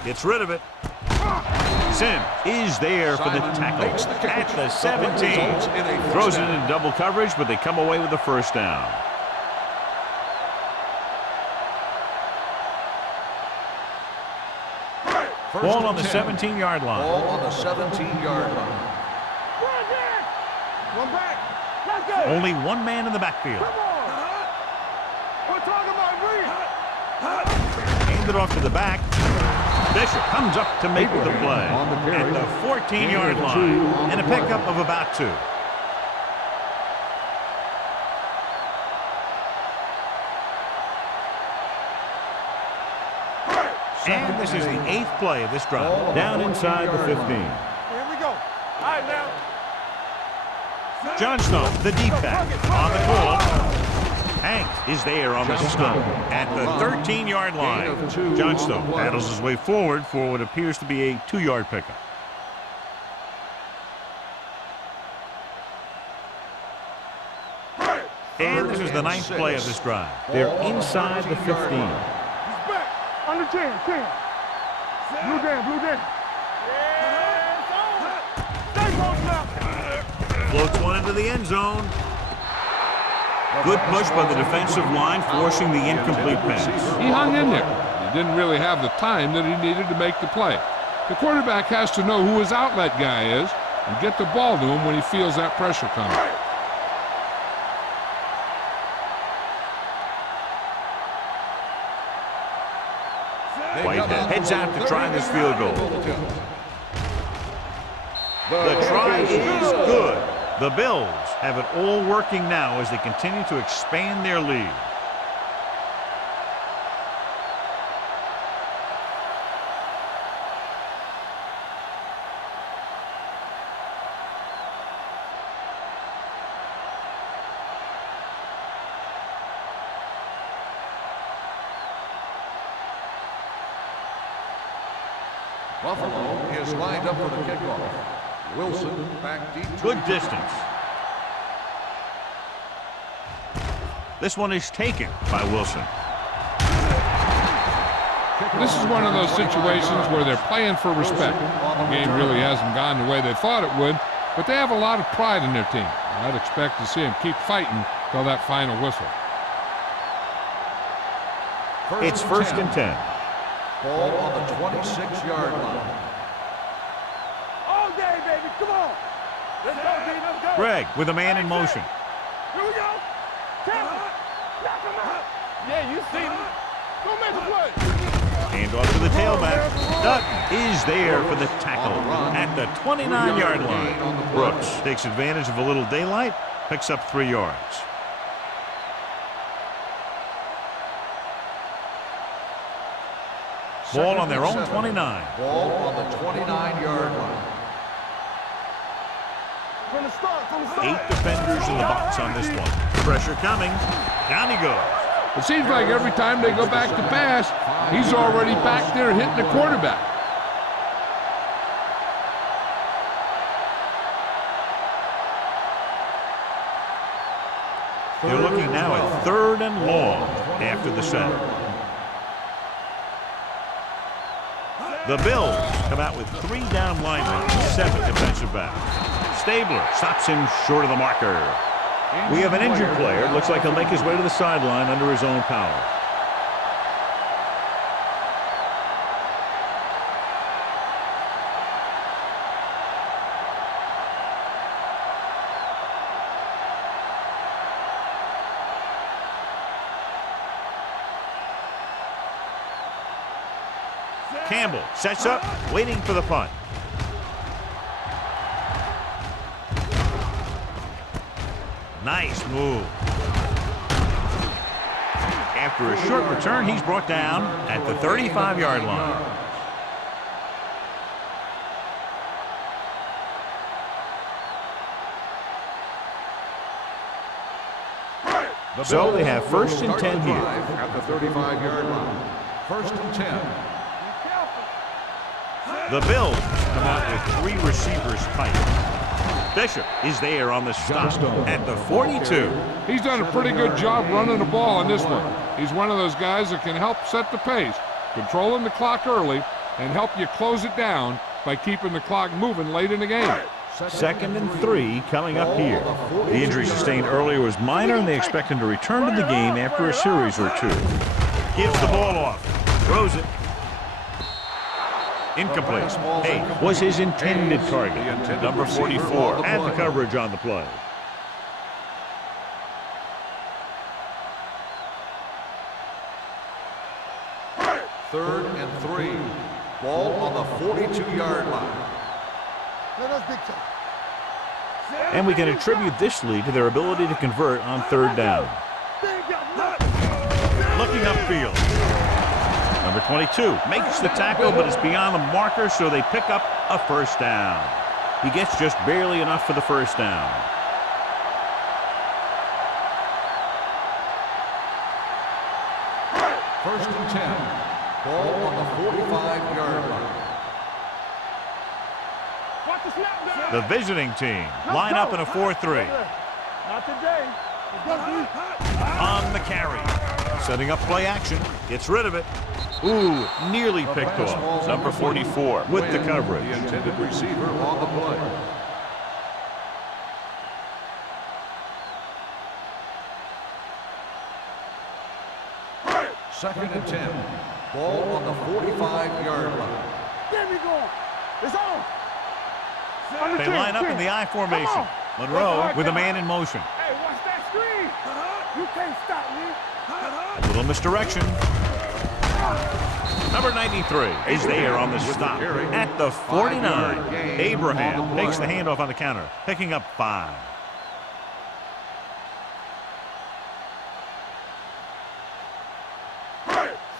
Gets rid of it. Sim is there for the tackle at the 17. Throws it in double coverage, but they come away with the first down. Ball on the 17-yard line. Ball on the 17-yard line. One back. Let's go. Only one man in the backfield. Come on. We're talking about Bree. Aimed it off to the back. Bishop comes up to make the play at the 14-yard line, and a pickup of about 2. And this is the 8th play of this drive. Down inside the 15. Here we go. All right, now. Johnstone, the deep back, on the call. Hank is there on the stop at the 13-yard line. Johnstone battles his way forward for what appears to be a 2-yard pickup. And this is the 9th play of this drive. They're inside the 15. He's back. Under 10. Blue down. Stay close now. Floats one into the end zone. Good push by the defensive line, forcing the incomplete pass. He hung in there. He didn't really have the time that he needed to make the play. The quarterback has to know who his outlet guy is and get the ball to him when he feels that pressure coming. Whitehead heads out to try this field goal. The try is good. The Bills have it all working now as they continue to expand their lead. Buffalo is lined up for the kickoff. Wilson back deep. Good distance. This one is taken by Wilson. This is one of those situations where they're playing for respect. The game really hasn't gone the way they thought it would, but they have a lot of pride in their team. I'd expect to see them keep fighting till that final whistle. It's first and 10. Ball on the 26-yard line. All day, baby. Come on. Let's go, D. Let's go. Greg with a man in motion. Here we go. Tap him. Knock him out. Yeah, you see him. Go make the play. Hand off to the tailback. Dutton is there for the tackle at the 29-yard line. Brooks takes advantage of a little daylight, picks up 3 yards. Ball on their own 29. Ball on the 29-yard line. From the start, from the start. 8 defenders in the box on this one. Pressure coming. Down he goes. It seems like every time they go back to pass, he's already back there hitting the quarterback. They're looking now at 3rd and long after the set. The Bills come out with 3 down linemen and 7 defensive backs. Stabler stops him short of the marker. We have an injured player. Looks like he'll make his way to the sideline under his own power. Campbell sets up, waiting for the punt. Nice move. After a short return, he's brought down at the 35-yard line. So they have 1st and 10 here. At the 35-yard line. 1st and 10. The Bills come out with 3 receivers tight. Bishop is there on the stop at the 42. He's done a pretty good job running the ball on this one. He's one of those guys that can help set the pace, controlling the clock early, and help you close it down by keeping the clock moving late in the game. 2nd and 3 coming up here. The injury sustained earlier was minor, and they expect him to return to the game after a series or 2. Gives the ball off. Throws it. Incomplete. Hey, was his intended target. Number 44 had the coverage on the play. Third and 3. Ball on the 42-yard line. And we can attribute this lead to their ability to convert on 3rd down. Looking upfield. Number 22 makes the tackle, but it's beyond the marker, so they pick up a 1st down. He gets just barely enough for the 1st down. First and 10. Ball on the 45-yard line. The visiting team line up in a 4-3. Not today. On the carry. Setting up play action. Gets rid of it. Ooh, nearly picked off. Number 44 with the coverage. The intended receiver on the play. Second and 10. Ball on the 45-yard line. There we go. It's on. They line up in the I formation. Monroe with a man in motion. Hey, watch that screen. You can't stop me. A little misdirection. Number 93 is there on the stop at the 49. Abraham takes the handoff on the counter, picking up 5.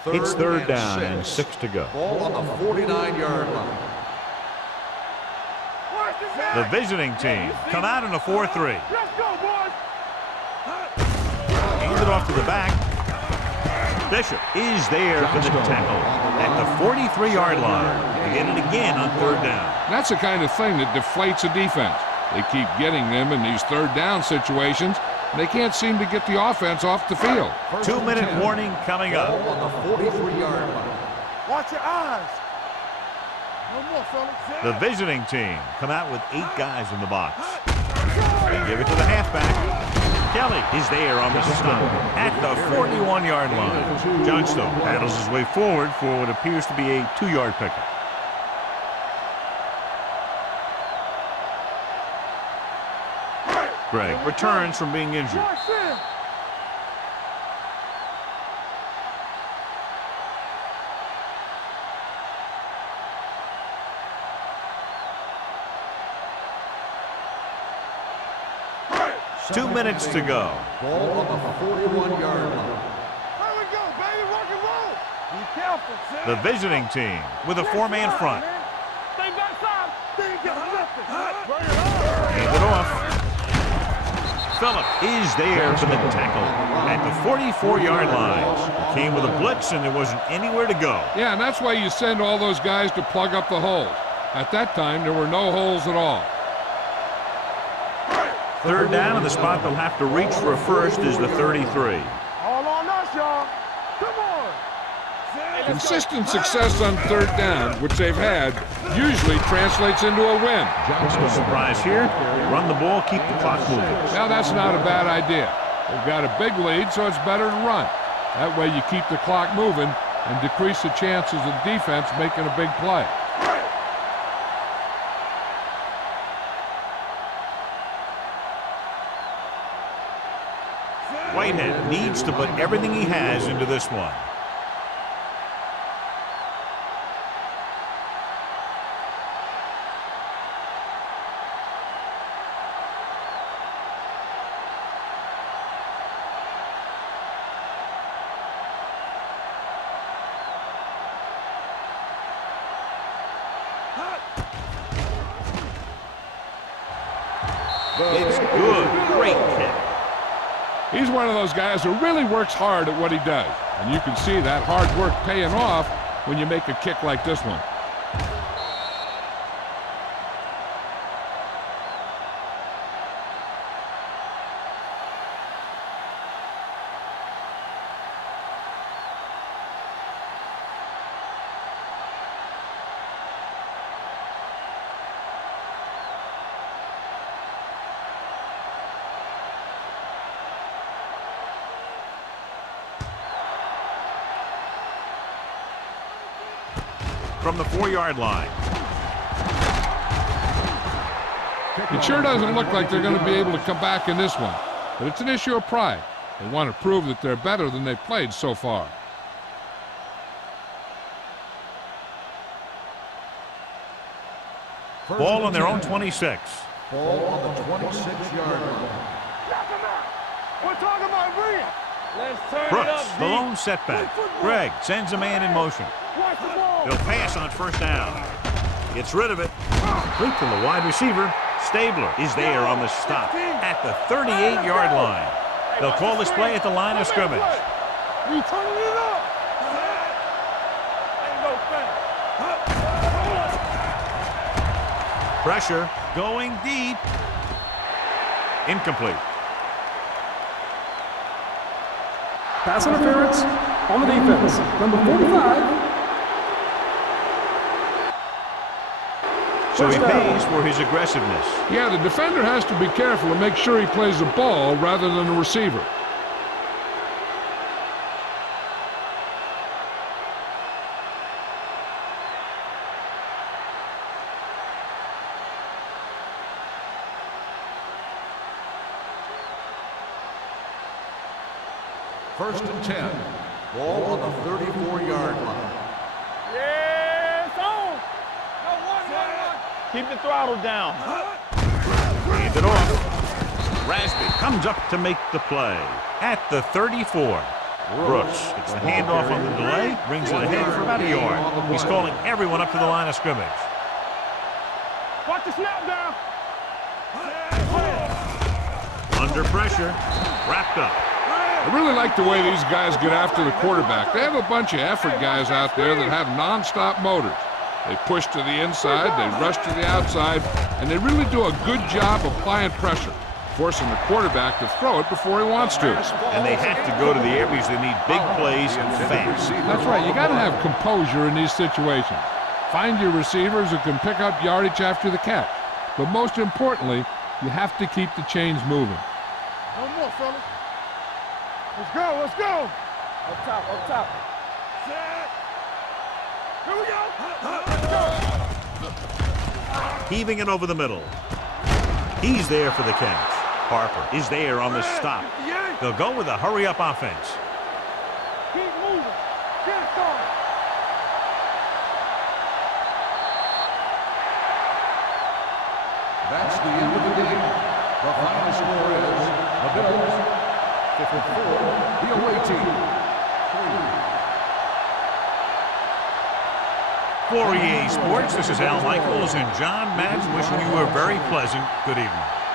It's 3rd down and 6 to go. Ball on the 49-yard line. The visiting team come out in a 4-3. Let's go, boys. Hands it off to the back. Bishop is there for the tackle at the 43-yard line. They get it again on 3rd down. That's the kind of thing that deflates a defense. They keep getting them in these 3rd down situations, and they can't seem to get the offense off the field. 2-minute warning coming up. Ball on the 43-yard line. Watch your eyes. No more, fellas. The visiting team come out with 8 guys in the box. They give it to the halfback. Kelly is there on the stop at the 41-yard line. Johnstone paddles his way forward for what appears to be a 2-yard pickup. Greg returns from being injured. Two minutes to go. Ball on the 41-yard line. There we go, baby. Rock and roll. Be careful, Sam. The visiting team with a 4-man front. Stay back side. They ain't got nothing. Bring it on. Hand it off. Phillip is there for the tackle at the 44-yard line. He came with a blitz, and there wasn't anywhere to go. Yeah, and that's why you send all those guys to plug up the holes. At that time, there were no holes at all. Third down, and the spot they'll have to reach for a first is the 33. All on us, y'all. Come on. Consistent success on third down, which they've had, usually translates into a win. No surprise here. Run the ball, keep the clock moving. Now, that's not a bad idea. They've got a big lead, so it's better to run. That way you keep the clock moving and decrease the chances of defense making a big play. Whitehead needs to put everything he has into this one. It's good. Great kick. He's one of those guys who really works hard at what he does. And you can see that hard work paying off when you make a kick like this one. From the 4-yard line. It sure doesn't look like they're going to be able to come back in this one. But it's an issue of pride. They want to prove that they're better than they've played so far. Ball on their own 26. Ball on the 26-yard line. We're talking about bring it. Let's turn Brooks, it up, the D. lone setback. Greg sends a man in motion. Watch the ball. They'll pass on first down. Gets rid of it. Complete to the wide receiver. Stabler is there on the stop at the 38-yard line. They'll call this play at the line of scrimmage. We turning it up. Ain't no thing. Pressure going deep. Incomplete. Pass interference on the defense. Number 45. So he pays for his aggressiveness. Yeah, the defender has to be careful to make sure he plays the ball rather than the receiver. First and 10. Ball on the 34-yard line. Yeah, it's on. No, one. Keep the throttle down. Hand it off. Rasby comes up to make the play at the 34. Brooks gets the handoff on the delay, brings it ahead for about a yard. He's calling everyone up to the line of scrimmage. Watch the snap down. Under pressure, wrapped up. I really like the way these guys get after the quarterback. They have a bunch of effort guys out there that have non-stop motors. They push to the inside, they rush to the outside, and they really do a good job applying pressure, forcing the quarterback to throw it before he wants to. And they have to go to the areas they need big plays fast. That's right. You got to have composure in these situations. Find your receivers who can pick up yardage after the catch. But most importantly, you have to keep the chains moving. No more, fellas. Let's go, let's go. Up top, up top. Set. Here we go. Let's go. Heaving it over the middle. He's there for the catch. Harper is there on the stop. They'll go with a hurry-up offense. Keep moving. Get it going. That's the end of the game. The final score is the Bills 54, the away team 3. For EA Sports, this is Al Michaels and John Madden wishing you a very pleasant good evening.